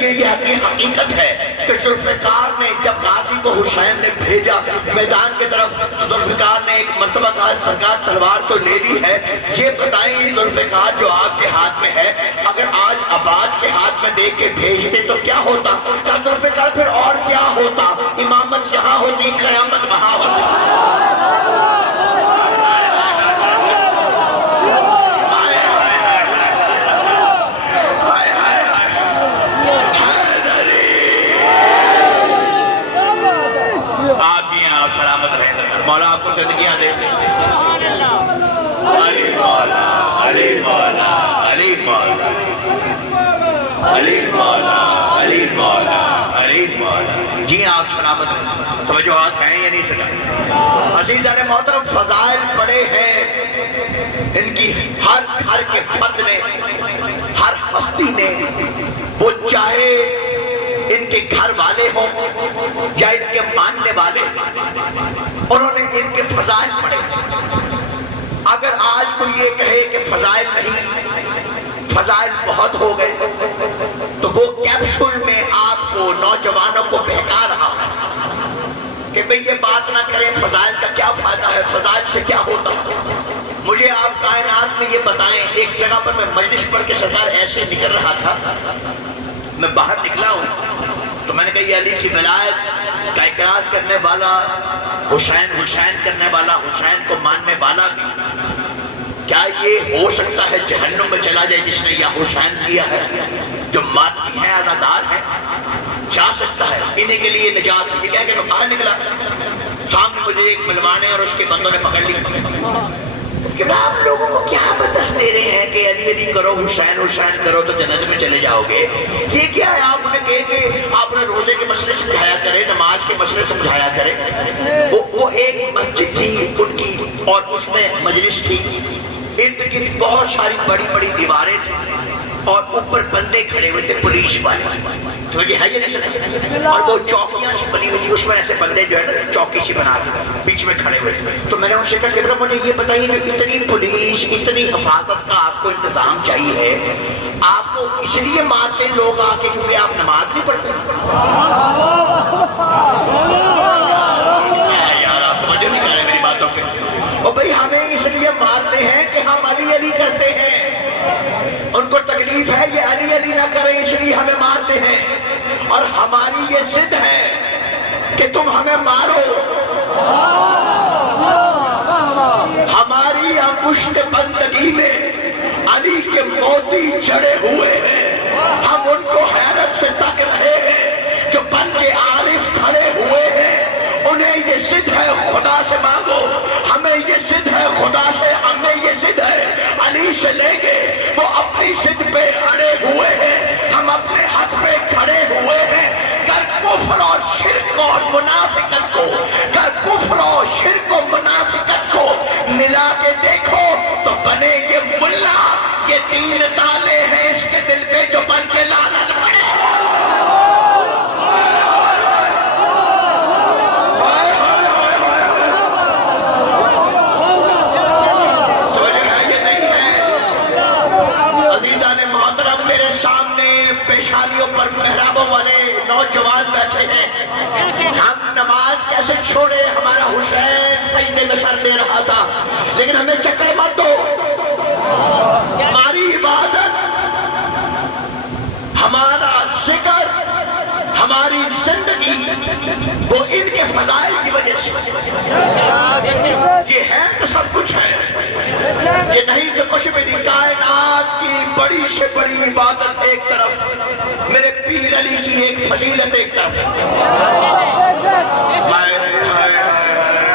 یہ حقیقت ہے کہ ذوالفقار نے جب غازی کو حسین نے بھیجا میدان کی طرف تو ذوالفقار نے ایک مرتبہ کہا سرکار تلوار تو لے لی ہے، یہ بتائیں یہ ذوالفقار جو آپ کے ہاتھ میں ہے اگر آج عباس کے ہاتھ میں دے کے بھیجتے تو کیا ہوتا؟ کہا ذوالفقار پھر اور کیا ہوتا؟ امامت یہاں ہوتی، قیامت وہاں ہوتی۔ آپ بھی ہیں، آپ سلامت رہیں، مولا آپ کو زندگیاں دے۔ علی مولا علی مولا علی مولا علی مولا علی مولا علی مولا۔ جی آپ سلامت رہیں، توجہات ہیں یا نہیں سکتے؟ عزیزان محترم فضائل پڑے ہیں ان کی، ہر گھر کے فرد نے، ہر ہستی نے، وہ چاہے ان کے گھر والے ہوں یا ان کے ماننے والے، انہوں نے ان کے فضائل پڑھے۔ اگر آج کوئی یہ کہے کہ فضائل نہیں، فضائل بہت ہو گئے، تو وہ کیپسول میں آپ کو نوجوانوں کو بہکا رہا ہے کہ بھئی یہ بات نہ کریں، فضائل کا کیا فائدہ ہے، فضائل سے کیا ہوتا ہے۔ مجھے آپ کائنات میں یہ بتائیں، ایک جگہ پر میں مجلس پڑھ کے سرکار ایسے نکل رہا تھا، میں باہر نکلا ہوں تو میں نے کہا یہ علی کی ولایت کا اقرار کرنے والا، حسین حسین کرنے والا، حسین کو ماننے والا، کیا یہ ہو سکتا ہے جہنم میں چلا جائے جس نے یا حسین کیا ہے؟ جو ماتمی ہے، عزادار ہے، جا سکتا ہے، انہیں کے لیے نجات۔ یہ کہہ کہ میں باہر نکلا، سامنے مجھے ایک ملوانے اور اس کے بندوں نے پکڑ لی کہ آپ لوگوں کو کیا بدس دے رہے ہیں کہ علی علی کرو، حسین حسین کرو تو جنت میں چلے جاؤ گے؟ یہ کیا ہے؟ آپ انہیں کہے کہ آپ نے روزے کے مسئلے سمجھایا کرے، نماز کے مسئلے سمجھایا کرے۔ وہ ایک مسجد تھی ان کی اور اس میں مجلس تھی، ارد گرد بہت ساری بڑی بڑی دیواریں تھیں اور اوپر بندے کھڑے ہوئے تھے پولیس والے، تو یہ ہے یہ نہیں سنا، اور وہ چوکیاں سے بنی ہوئی تھی، اس میں ایسے بندے جو ہے نا چوکی سے بنا کے بیچ میں کھڑے ہوئے تھے۔ تو میں نے ان سے کہا کہ مجھے یہ بتائیے کہ اتنی پولیس، اتنی حفاظت کا آپ کو انتظام چاہیے، آپ کو اس لیے مارتے ہیں لوگ آ کے کیونکہ آپ نماز نہیں پڑھتے؟ یار آپ توجہ نہیں کریں میری باتوں پہ۔ اور بھائی ہمیں اس لیے مارتے ہیں کہ ہم علی علی کرتے ہیں، ان کو تکلیف ہے یہ علی علی نہ کریں اس لیے ہمیں مارتے ہیں، اور ہماری یہ ضد ہے کہ تم ہمیں مارو۔ ہماری انگشت بندگی میں علی کے موتی جڑے ہوئے ہیں، ہم ان کو حیرت سے تک رہے ہیں جو بن کے عارف کھڑے ہوئے ہیں۔ انہیں یہ ضد ہے خدا سے مانگو، ہمیں یہ ضد ہے خدا سے، ہمیں یہ ضد ہے علی سے لیں گے۔ وہ اپنی ضد پہ اڑے ہوئے ہیں، ہم اپنے حق پہ کھڑے ہوئے ہیں۔ گر کفر اور شرک اور منافقت کو، گر کفر اور شرک و منافقت کو ملا کے دیکھو تو بنے یہ ملا، یہ تین تالے ہیں اس کے دل پہ جو بن کے لعنت پڑے۔ پیشانیوں پر محرابوں والے نوجوان بیٹھے ہیں، ہم نماز کیسے چھوڑے؟ ہمارا حسین سجدے میں سر دے رہا تھا، لیکن ہمیں چکر مت دو۔ ہماری عبادت، ہمارا ذکر، ہماری زندگی وہ ان کے فضائل کی وجہ سے، یہ ہے تو سب کچھ ہے، یہ نہیں تو کچھ بھی نہیں۔ کائنات کی بڑی سے بڑی عبادت ایک طرف، میرے پیر علی کی ایک فضیلت ایک طرف۔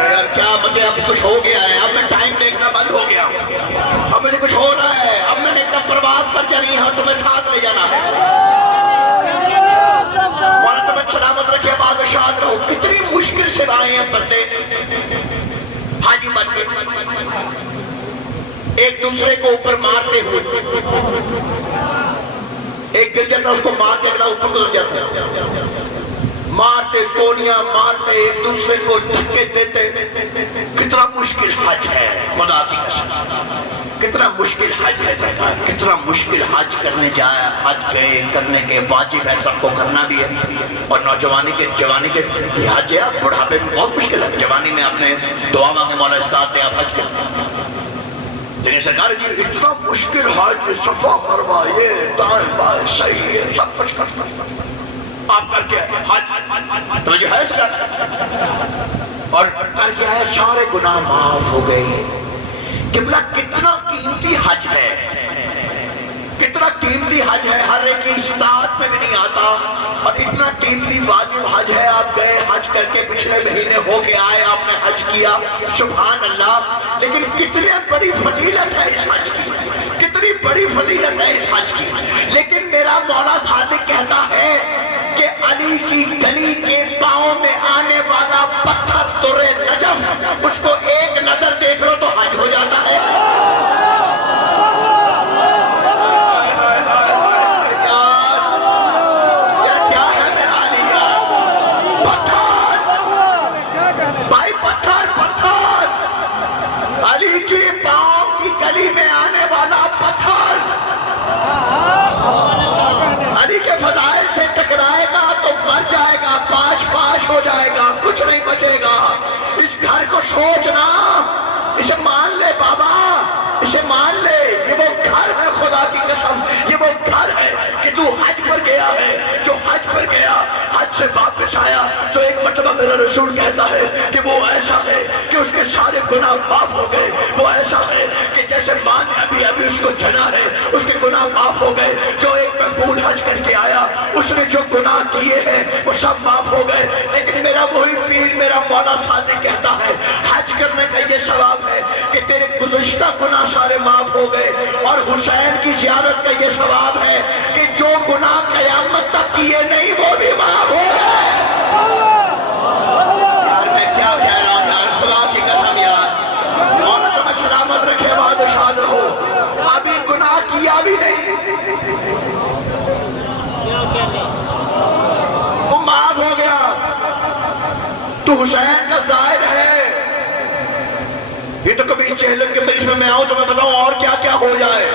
یار کیا مجھے اب کچھ ہو گیا ہے، اب میں ٹائم دیکھنا بند ہو گیا، اب مجھے کچھ ہو رہا ہے، اب میں نے ایک دم پرواز کر جانی ہے، تمہیں ساتھ لے جانا ہے۔ مولانا تمہیں سلامت رکھے، بعد میں شاد رہو۔ کتنی مشکل سے آئے ہیں بندے حاجی بن کے، ایک دوسرے کو اوپر مارتے ہوئے، ایک گر جاتا اس کو مارتے اگلا اوپر گزر جاتا، مارتے گولیاں مارتے ایک دوسرے کو دھکے دیتے۔ کتنا مشکل حج ہے خدا کی قسم، کتنا مشکل حج ہے سرکار، کتنا مشکل حج کرنے جایا، حج گئے کرنے کے واجب ہے، سب کو کرنا بھی ہے، اور نوجوانی کے جوانی کے حج ہے، بڑھاپے میں بہت مشکل ہے۔ جوانی میں آپ نے دعا مانگے مولا استاد دے آپ حج کریں، لیکن سرکار جی اتنا مشکل حج، صفا مروا، یہ دائیں بائیں صحیح، یہ سب کچھ آپ کر کے حج توجہ ہے اس کا، اور کر کے آئے سارے گناہ معاف ہو گئے۔ قبلہ کتنا قیمتی حج ہے، کتنا قیمتی حج ہے، ہر ایک کی استطاعت میں بھی نہیں آتا، اور اتنا قیمتی واجب حج ہے۔ آپ گئے حج کر کے پچھلے مہینے ہو کے آئے، آپ نے حج کیا، سبحان اللہ، لیکن کتنی بڑی فضیلت ہے اس حج کی، کتنی بڑی فضیلت ہے اس حج کی۔ لیکن میرا مولا صادق کہتا ہے کہ علی کی گلی کے پاؤں میں آنے والا پتھر ترے نجف، اس کو ایک نظر دیکھ لو تو حج ہو جاتا ہے۔ کیا ہے میرا علی یار؟ پتھر بھائی، پتھر پتھر، علی کے پاؤں کی گلی میں آنے والا پتھر میرا رسول کہتا ہے کہ وہ ایسا ہے کہ اس کے سارے گناہ معاف ہو گئے، وہ ایسا ہے کہ جیسے ماں نے ابھی اس کو جنا ہے اس کے گناہ معاف ہو گئے، جو ایک مقبول حج کر کے آیا اس نے جو گناہ کیے ہیں وہ سب معاف ہو گئے۔ لیکن میرا وہی پیر میرا مولا سادی کہتا ہے حج کرنے کا یہ ثواب ہے کہ تیرے گزشتہ گناہ سارے معاف ہو گئے، اور حسین کی زیارت کا یہ ثواب ہے کہ جو گناہ قیامت تک کیے نہیں وہ بھی معاف ہو گئے۔ یار میں کیا کہہ رہا ہوں یار، خدا کی قسم یار، مولا تمہیں سلامت رکھے، باد و شاد رہو، ابھی گناہ کیا بھی نہیں، وہ معاف ہو گیا۔ تو حسین کا ظاہر ہے، یہ تو کبھی چہلم کے مجلس میں آؤں تو میں بتاؤں اور کیا کیا ہو جائے،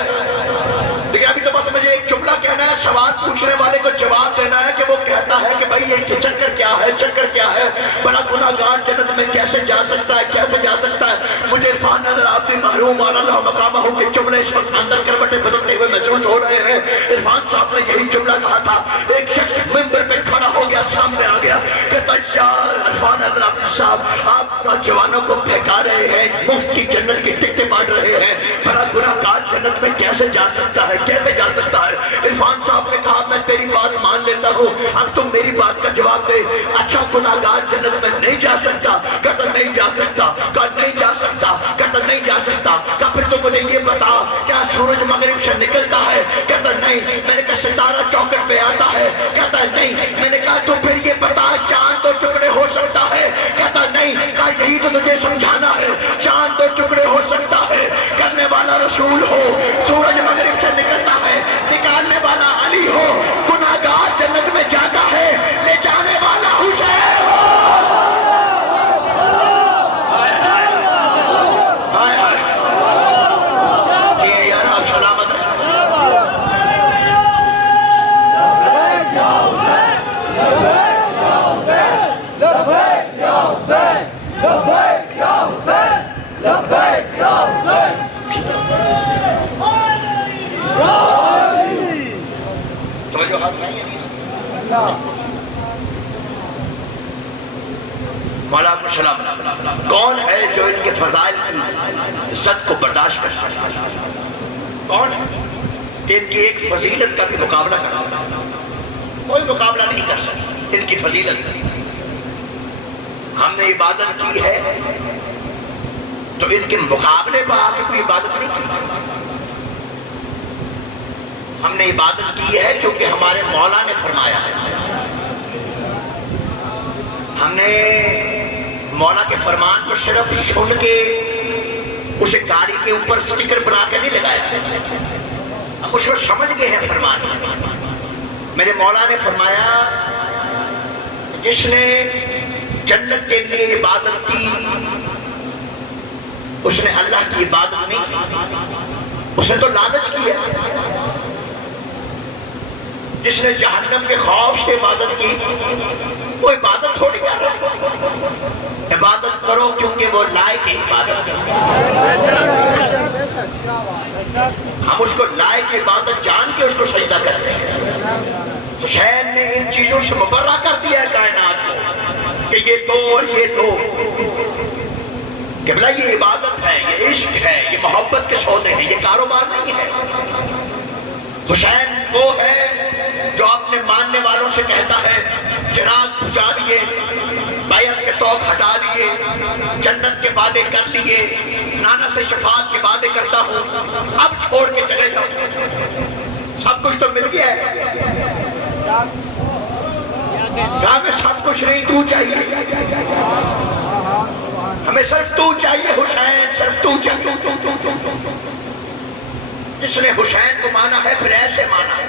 لیکن ابھی تو بس مجھے ایک جملہ کہنا ہے، سوال پوچھنے والے کو جواب دینا ہے کہ وہ کہتا ہے کہ بھائی یہ چکر کیا ہے، چکر کیا ہے، بڑا گناہگار جنت میں کیسے جا سکتا ہے، کیسے جا سکتا ہے۔ مجھے عرفان نظر آپ بھی محروم اور اللہ مقامہ ہوں کہ جملے اس وقت اندر کروٹیں بدلتے ہوئے محسوس ہو رہے ہیں۔ عرفان صاحب نے یہی جملہ کہا تھا، ایک شخص ممبر پہ کھڑا ہو گیا، سامنے آ گیا، کہتا یار عرفان نظر صاحب آپ جوانوں کو پھینکا رہے ہیں، مفت کی جنت کی ٹکٹیں بانٹ رہے ہیں، بڑا گناہگار جنت میں کیسے جا سکتا ہے، کیسے جا سکتا ہے۔ عرفان صاحب نے کہا میں تیری بات مان لیتا ہوں، اب تم میری بات کا جواب دے، اچھا گناہگار جنت میں نہیں جا سکتا؟ کہتا نہیں جا سکتا، کہا نہیں جا سکتا، کہتا نہیں جا سکتا، کہا پھر تو مجھے یہ بتا کیا سورج مغرب سے نکلتا ہے؟ کہتا نہیں۔ میں نے کہا ستارہ چوکٹ پہ آتا ہے؟ کہتا نہیں۔ میں نے کہا تو پھر یہ بتا چاند تو ٹکڑے ہو سکتا ہے؟ کہتا نہیں۔ کہا یہی تو تجھے سمجھانا ہے، چاند تو ٹکڑے ہو سکتا ہے، کرنے والا رسول ہو، سورج مغرب سے نکلتا ہے، نکالنے والا علی ہو، گناہگار جنت میں جاتا ہے، لے جانے والا حسین ہو۔ جی یار آپ سلامت رہیں۔ مولا آپ کو سلام۔ کون ہے جو ان کے فضائل کی عزت کو برداشت کر سکتا ہے؟ کون ہے کہ ان کی ایک فضیلت کا بھی مقابلہ کر سکتا ہے؟ کوئی مقابلہ نہیں کر سکتا ان کی فضیلت کا۔ ہم نے عبادت کی ہے تو ان کے مقابلے پر آ کے کوئی عبادت نہیں کی۔ ہم نے عبادت کی ہے کیونکہ ہمارے مولا نے فرمایا ہے۔ ہم نے مولا کے فرمان کو صرف سن کے اسے گاڑی کے اوپر سٹیکر بنا کے نہیں لگایا، ہم اس کو سمجھ گئے ہیں فرمان۔ میرے مولا نے فرمایا جس نے جنت کے لیے عبادت کی اس نے اللہ کی عبادت نہیں کی، اس نے تو لالچ کی ہے۔ جس نے جہنم کے خوف سے عبادت کی وہ عبادت تھوڑی کر رہا ہے۔ عبادت کرو کیونکہ وہ لائق ہے عبادت، ہم اس کو لائق عبادت جان کے اس کو سجدہ کرتے ہیں۔ حسین نے ان چیزوں سے مبرہ کر دیا ہے کائنات کو کہ یہ دو اور یہ دو، کہ بلا یہ عبادت ہے، یہ عشق ہے، یہ محبت کے سودے ہیں، یہ کاروبار نہیں ہے۔ حسین وہ ہے جو اپنے ماننے والوں سے کہتا ہے چراغ بجھا لیے، بیعت کے توق ہٹا لیے، جنت کے وعدے کر لیے، نانا سے شفاعت کے وعدے کرتا ہوں، اب چھوڑ کے چلے جاؤ، سب کچھ تو مل گیا ہے۔ کہا میں سب کچھ نہیں، تو چاہیے، ہمیں صرف تو چاہیے حسین، صرف تو چاہیے۔ جس نے حسین کو مانا ہے پھر ایسے مانا ہے۔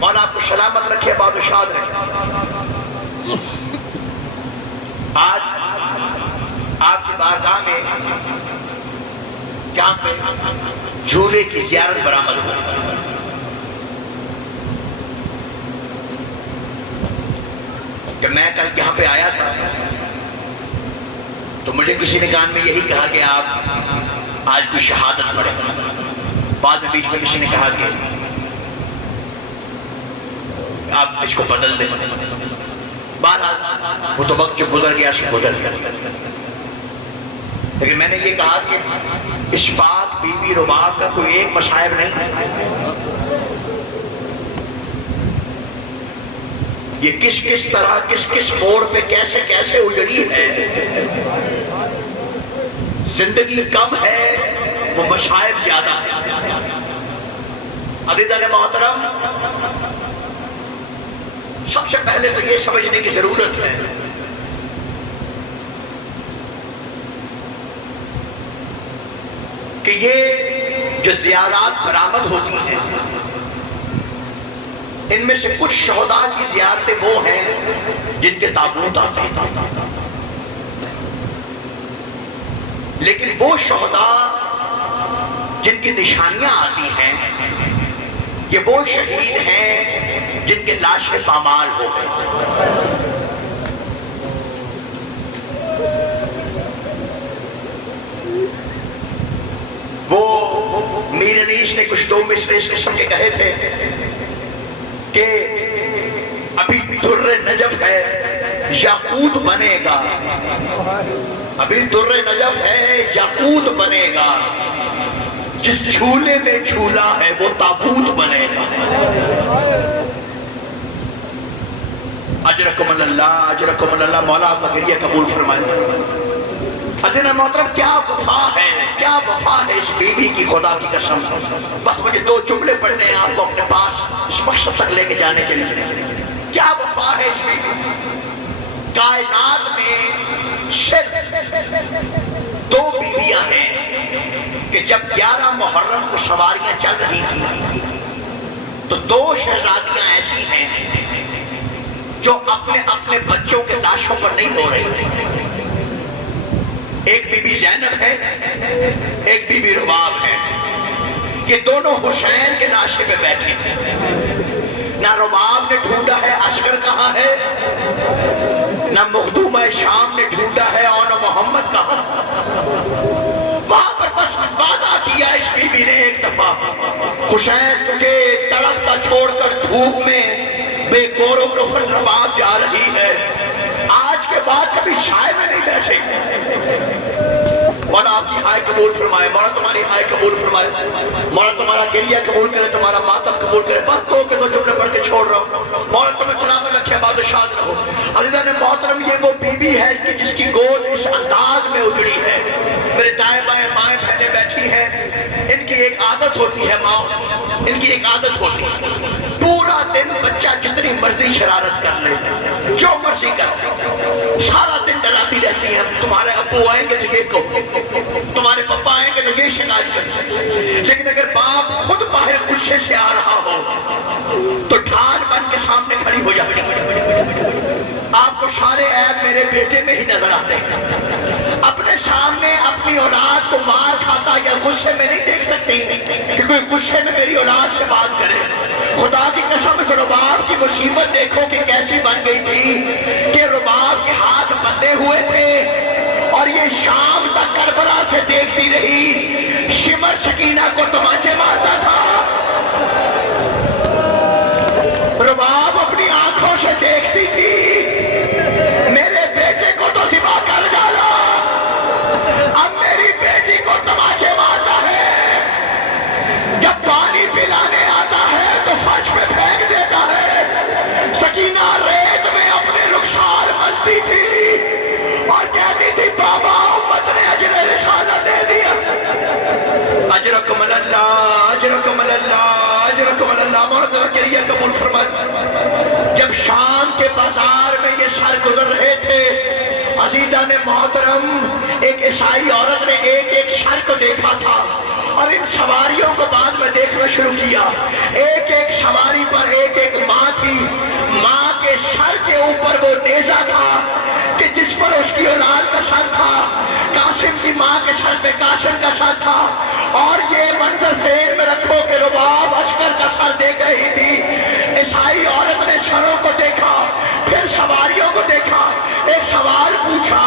مولا آپ کو سلامت رکھے، باد و شاد رکھے۔ آج آپ کی بارگاہ میں یہاں پہ جھولے کی زیارت برآمد ہو، کہ میں کل یہاں پہ آیا تھا تو مجھے کسی نے کان میں یہی کہا کہ آپ آج کوئی شہادت پڑھیں۔ بعد میں بیچ میں کسی نے کہا کہ آپ اس کو بدل دیں۔ بہرحال وہ تو وقت جو گزر گیا سو گزر گیا، لیکن میں نے یہ کہا کہ اس پاک بی بی رباب کا کوئی ایک مصائب نہیں، یہ کس طرح کس موڑ پہ کیسے کیسے اجڑی ہے۔ زندگی کم ہے، وہ مصائب زیادہ ہے۔ عزیزان محترم، سب سے پہلے تو یہ سمجھنے کی ضرورت ہے کہ یہ جو زیارات برآمد ہوتی ہیں، ان میں سے کچھ شہداء کی زیارتیں وہ ہیں جن کے تابوت آتے ہیں، لیکن وہ شہداء جن کی نشانیاں آتی ہیں، یہ وہ شہید ہیں جن کے لاشیں پامال ہو گئے۔ وہ میر انیس نے کچھ دو مصرے اس قسم کے کہے تھے کہ ابھی در نجف ہے یاقوت بنے گا، ابھی در نجف ہے یاقوت بنے گا، جس جھولے میں جھولا ہے وہ تابوت بنے گا۔ اجرکم اللہ، اجرکم اللہ، مولا آپ کا گریہ قبول فرمائے۔ حضرت محترم، کیا وفا ہے، کیا وفا ہے اس بیوی کی، خدا کی قسم۔ بس مجھے دو جملے پڑھنے ہیں آپ کو اپنے پاس اس مقصد تک لے کے جانے کے لیے۔ کیا وفا ہے اس بیوی، کائنات میں صرف دو بیویاں ہیں کہ جب 11 محرم کو سواریاں چل رہی تھیں تو دو شہزادیاں ایسی ہیں جو اپنے بچوں کے لاشوں پر نہیں رو رہی تھیں۔ ایک بی بی زینب ہے، ایک بی بی رباب ہے۔ یہ دونوں حسین کے لاشے پہ بیٹھی تھی۔ نہ رباب نے ڈھونڈا ہے اصغر کہاں ہے، نہ مخدومہ شام نے ڈھونڈا ہے اور نہ محمد کہاں۔ وہاں پر بس وعدہ کیا اس بی بی نے ایک دفعہ، حسین تجھے تڑپتا چھوڑ کر دھوپ میں بے گور و کفن رباب جا رہی ہے، آج کے بعد کبھی شائع میں نہیں بیٹھے گی۔ مولا آپ کی ہائے قبول فرمائے، مولا تمہاری ہائے قبول فرمائے، مولا تمہارا گریہ قبول کرے، تمہارا ماتم قبول کرے۔ بس دو کے دو جملے پڑھ کے چھوڑ رہا ہوں، مولا تمہیں سلامت رکھے، آباد و شاد رہو۔ عزیزان محترم، یہ وہ بی بی ہے کہ جس کی گود اس انداز میں اجڑی ہے۔ میرے دائیں بائیں مائیں بہنیں بیٹھی ہیں، ان کی ایک عادت ہوتی ہے، ماں ان کی ایک عادت ہوتی ہے، پورا دن بچہ جتنی مرضی شرارت کر لے، جو مرضی کر لے، سارا دن ڈراتی رہتی ہیں، تمہارے ابو آئیں گے تو یہ کہو، تمہارے پپا آئیں گے تو یہ شکایت کریں۔ لیکن اگر باپ خود باہر غصے سے آ رہا ہو تو ڈھال بن کے سامنے کھڑی ہو جاتی ہے۔ آپ کو سارے عیب میرے بیٹے میں ہی نظر آتے ہیں۔ اپنے سامنے اپنی اولاد کو مار کھاتا یا غصے میں نہیں دیکھ سکتی کہ کوئی غصے میں میری اولاد سے بات کرے۔ خدا کی قسم، اس رباب کی مصیبت دیکھو کہ کیسی بن گئی تھی کہ رباب کے ہاتھ بندھے ہوئے تھے اور یہ شام تک کربلا سے دیکھتی رہی، شمر سکینہ کو تمانچے مارتا تھا۔ رباب اپنی آنکھوں سے دیکھتی تھی، میرے بیٹے کو تو ذبح کر ڈالا، اب میری بیٹی کو تمانچے مارتا ہے، جب پانی پلانے آتا ہے تو فرش پہ پھینک دیتا ہے۔ سکینہ ریت میں اپنے رخسار ملتی تھی اور کہتی تھی بابا امت نے اجر رسالہ دے دیا۔ اجرکم اللہ، اجرکم اللہ، اجرکم اللہ، مولا ذرا کریہ قبول فرمائے۔ جب شام کے بازار میں یہ سر گزر رہے تھے، عزیزان محترم، ایک عیسائی عورت نے ایک سر کو دیکھا تھا اور ان سواریوں کو بعد میں دیکھنا شروع کیا۔ ایک سواری پر ایک ماں تھی، ماں کے سر کے اوپر وہ نیزہ تھا کہ جس پر اس کی اولاد کا سر تھا، قاسم کی ماں کے سر پہ قاسم کا سر تھا، اور یہ منظر ذہن میں رکھو کہ رباب عسکر کا سر دیکھ رہی تھی۔ عیسائی عورت نے سروں کو دیکھا، پھر سواریوں کو دیکھا، ایک سوال پوچھا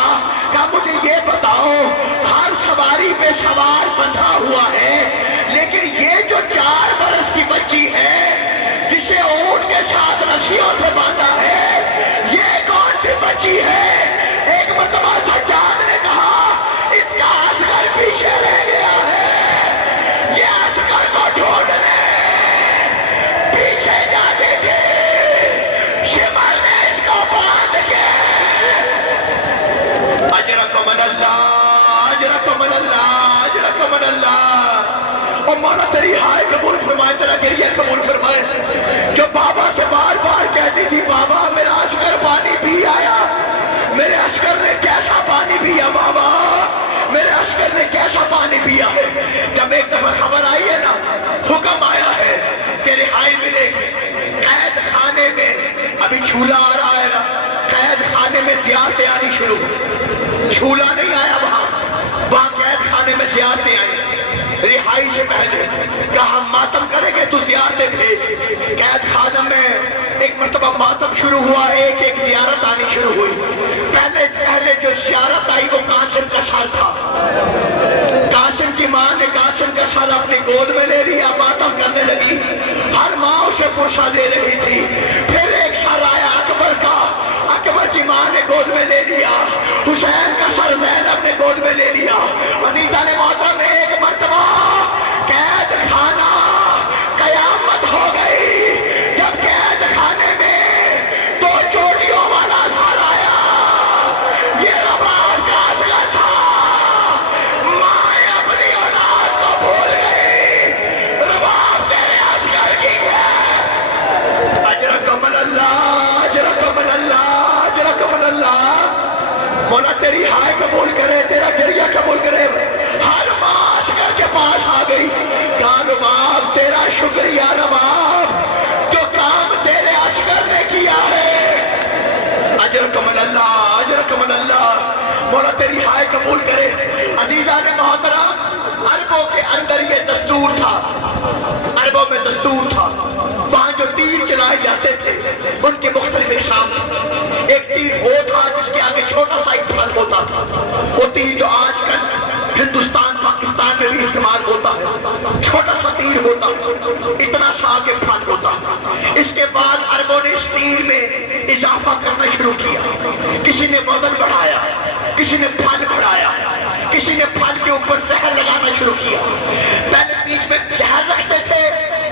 کہ مجھے یہ بتاؤ، ہر سواری پہ سوار بندھا ہوا ہے، لیکن یہ جو 4 برس کی بچی ہے جسے اونٹ کے ساتھ رسیوں سے باندھا ہے، یہ کون مولا تیری ہائے قبول فرمائے، تیرا گریہ قبول فرمائے. جو بابا سے بار بار کہتی تھی بابا میرا عسکر پانی پی آیا، میرے عسکر نے کیسا پانی پیا بابا، میرے عسکر نے کیسا پانی پیا ہے. جب ایک دفعہ خبر آئی ہے نا، حکم آیا ہے کہ رہائی ملے گی. قید خانے میں ابھی جھولا آ رہا ہے نا، قید خانے میں زیارتیں آنی شروع. جھولا نہیں آیا وہاں قید خانے میں زیارتیں آئی. رہائی سے پہلے کہا ہم ماتم کریں گے تو زیارتیں بھیج. قید خانہ میں ایک مرتبہ ماتم شروع ہوا، ایک ایک زیارت آنی شروع ہوئی. پہلے جو زیارت آئی وہ قاسم کا سر تھا. قاسم کی ماں نے قاسم کا سر اپنی گود میں لے لیا، ماتم کرنے لگی. ہر ماں اسے پرسا دے رہی تھی. پھر ایک سر آیا اکبر کا، اکبر کی ماں نے گود میں لے لیا. حسین کا سر زینب نے گود میں لے لیا. عزیزان محترم ایک مرتبہ قید خانہ قیامت ہو گئی جب قید خانے میں دو چوٹیوں والا سر آیا. یہ رباب کا اصغر تھا. ماں اپنی اولاد کو بھول گئی، رباب تیرے اصغر کی ہے. اجرکم اللہ، اجرکم اللہ، اجرکم اللہ. مولا تیری ہائے قبول کرے، تیرا گریہ قبول کرے. ہر ماں اصغر کے پاس آ گئی. کہا رباب تیرا شکریہ رباب، جو کام تیرے اصغر نے کیا ہے. اجرکم اللہ، اجرکم اللہ. مولا تیری ہائے قبول کرے. عزیزان محترم عربوں کے اندر یہ دستور تھا، عربوں میں دستور تھا. وہاں جو تیر چلائے جاتے تھے ان کی مختلف اقسام تھی. ایک تیر وہ تھا جس کے آگے چھوٹا سا ایک پھل ہوتا تھا. وہ تیر جو آج کل ہندوستان پاکستان میں بھی استعمال ہوتا ہے، چھوٹا سا تیر ہوتا، اتنا سا آگے پھل ہوتا. اس کے بعد عربوں نے اس تیر میں اضافہ کرنا شروع کیا. کسی نے وزن بڑھایا، کسی نے پھل بڑھایا، کسی نے پھل کے اوپر زہر لگانا شروع کیا. پہلے بیچ میں زہر رکھتے تھے،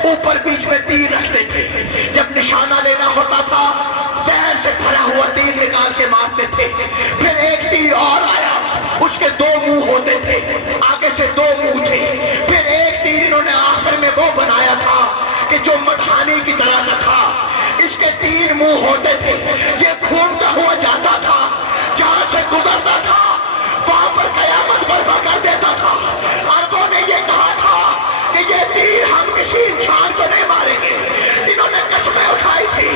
اوپر بیچ میں تیر رکھتے تھے. جب نشانہ لینا ہوتا تھا زہر سے بھرا ہوا تیر نکال کے مارتے تھے. پھر ایک تیر اور آیا، اس کے دو منہ ہوتے تھے، آگے سے دو منہ تھے. پھر ایک تیر انہوں نے آخر میں وہ بنایا تھا کہ جو مٹھانے کی طرح کا تھا. اس کے تین منہ ہوتے تھے. یہ گھومتا ہوا جاتا تھا، جہاں سے گزرتا تھا وہاں پر قیامت برپا کر دیتا تھا. عربوں نے یہ کہا تھا کہ یہ تیر ہم کسی انسان کو نہیں ماریں گے. انہوں نے قسمیں اٹھائی تھی،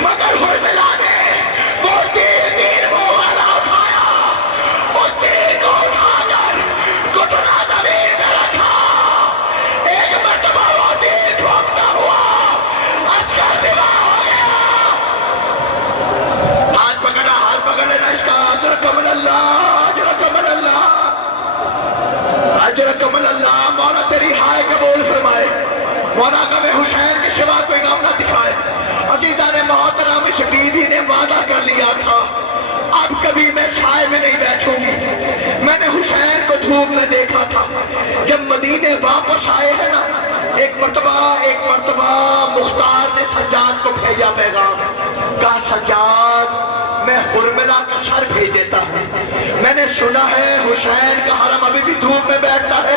مگر حرملا نے وہ تیر وہ والا اٹھایا. اس تیر کو اٹھا کر گھٹنا زمین میں رکھا. ایک مرتبہ وہ تیر ٹھوکتا ہوا عسکر دماغ ہو گیا. ہاتھ پکڑ لینا اس کا. اجرکم اللہ، اجرکم اللہ، اجرکم اللہ. مولا تیری ہائے قبول فرمائے. مولا غم حسین کے سوا کوئی غم نہ دکھائے. عزیزان محترم اس بیوی نے وعدہ کر لیا تھا اب کبھی میں سائے میں نہیں بیٹھوں گی. میں نے حسین کو دھوپ میں دیکھا تھا. جب مدینے واپس آئے ہیں نا، ایک مرتبہ مختار نے سجاد کو بھیجا پیغام. کہا سجاد میں حرملا کا سر بھیج دیتا ہوں. میں نے سنا ہے حسین کا حرم ابھی بھی دھوپ میں بیٹھتا ہے.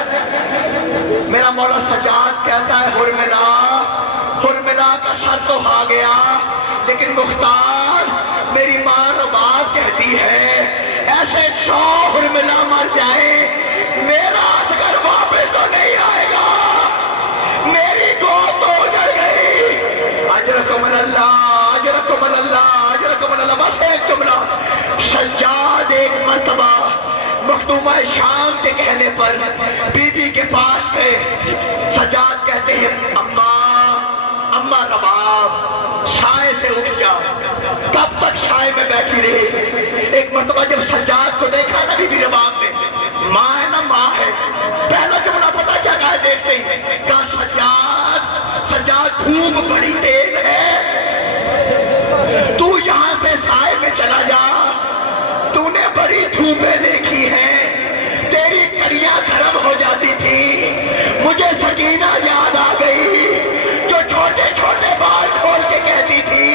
میرا مولا سجاد کہتا ہے حرملا کا سر تو آ گیا، لیکن مختار میری ماں رباب کہتی ہے ایسے 100 حرملا مر جائیں میرا اصغر واپس تو نہیں آئے گا. میری گود تو اجڑ گئی. اجرکم اللہ، اجرکم اللہ، اجرکم اللہ. بس ایک جملہ. سجاد ایک مرتبہ مخدومہ شام کے کہنے پر بی بی کے پاس گئے. سجاد کہتے ہیں اماں رباب سائے سے اٹھ جا. کب تک سائے میں بیٹھی رہی. ایک مرتبہ جب سجاد کو دیکھا نا بی بی رباب نے، ماں ہے نا ماں ہے، پہلا جملہ پتا کیا کہا دیکھتے ہیں. کہا سجاد دھوپ بڑی تیز ہے، تو یہاں سے سائے میں چلا جا. تو نے بڑی دھوپیں دیکھی ہیں، تیری کڑیاں گرم ہو جاتی تھی. مجھے سکینہ یاد آ گئی جو چھوٹے چھوٹے بال کھول کے کہتی تھی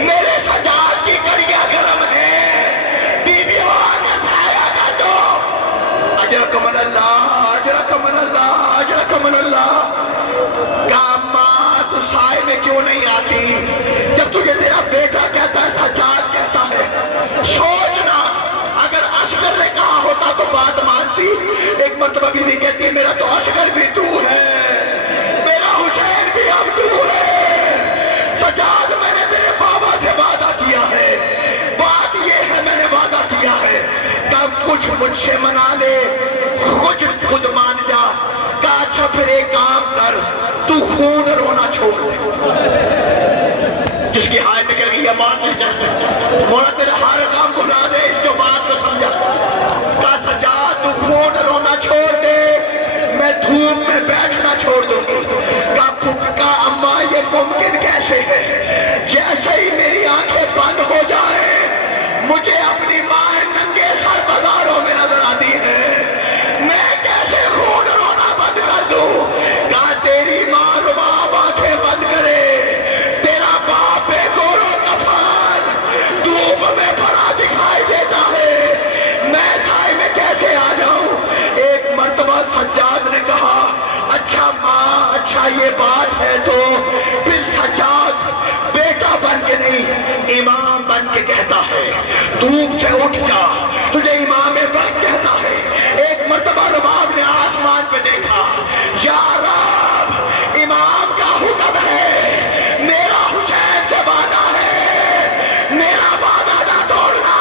میرے سجاد کی کڑیاں گرم ہیں، بیویوں آ کر سایہ کر دو. اجرکم اللہ، اجرکم اللہ، اجرکم اللہ. بی بی کہتی ہے میرا تو اصغر بھی تو ہے، میرا حسین بھی اب تو ہے۔ سجاد میں نے میرے بابا سے وعدہ کیا ہے، بات یہ ہے میں نے وعدہ کیا ہے کہ کچھ مجھ سے منا لے، کچھ خود مان جا۔ کہا اچھا پھر ایک کام کر، تو خون رونا چھوڑ دے۔ جس کی ہائے میں کہہ گئی یہ مان کے چاہتے مولا تیرا ہر کام بھلا دے، اس جو بات کو سمجھا۔ کہا سجاد تو خون رونا چھوڑ دے، میں دھوپ میں بیٹھنا چھوڑ دوں گی۔ کہا اماں یہ ممکن کیسے ہے؟ جیسے ہی میری آنکھیں بند ہو جائیں مجھے اپنی ماں ننگے سر بازاروں میں نظر آتی ہے، میں کیسے خون رونا بند کر دوں؟ کہا تیری ماں رباب آنکھیں بند کرے، تیرا باپ بے گور و کفن دھوپ میں پڑا دکھائی دیتا ہے، میں سائے میں کیسے آ جاؤں؟ ایک مرتبہ سجاد نے کہا اچھا ماں اچھا یہ بات ہے تو پھر سجاد بیٹا بن کے نہیں امام بن کے کہتا ہے دھوپ سے اٹھ جا، تجھے امام وقت کہتا ہے۔ ایک مرتبہ رباب نے آسمان پہ دیکھا، یا رب امام کا حکم ہے، میرا حسین سے وعدہ ہے، میرا وعدہ نہ توڑنا۔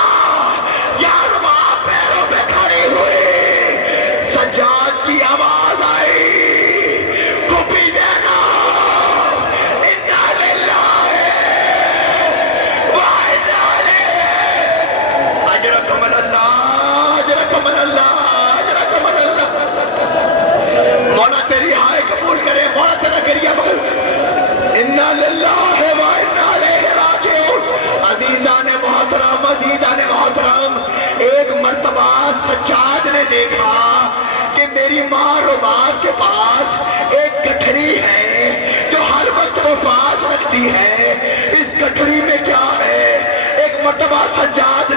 یا رباب پیروں پہ کھڑی ہوئی، سجاد کی آواز آئی، پھوپھی زینب انا للہ و انا الیہ، اجرکم اللہ اجرکم اللہ اجرکم اللہ۔ مولا تیری ہائے قبول کرے، مولا تیرا گریہ بہو، انا للہ و انا الیہ راجعون۔ عزیزان محترم عزیزان محترم، ایک مرتبہ سجاد نے دیکھا کہ میری ماں رباب کے پاس ایک گٹھڑی ہے جو ہر وقت وہ پاس رکھتی ہے، اس گٹھڑی میں کیا ہے؟ ایک مرتبہ سجاد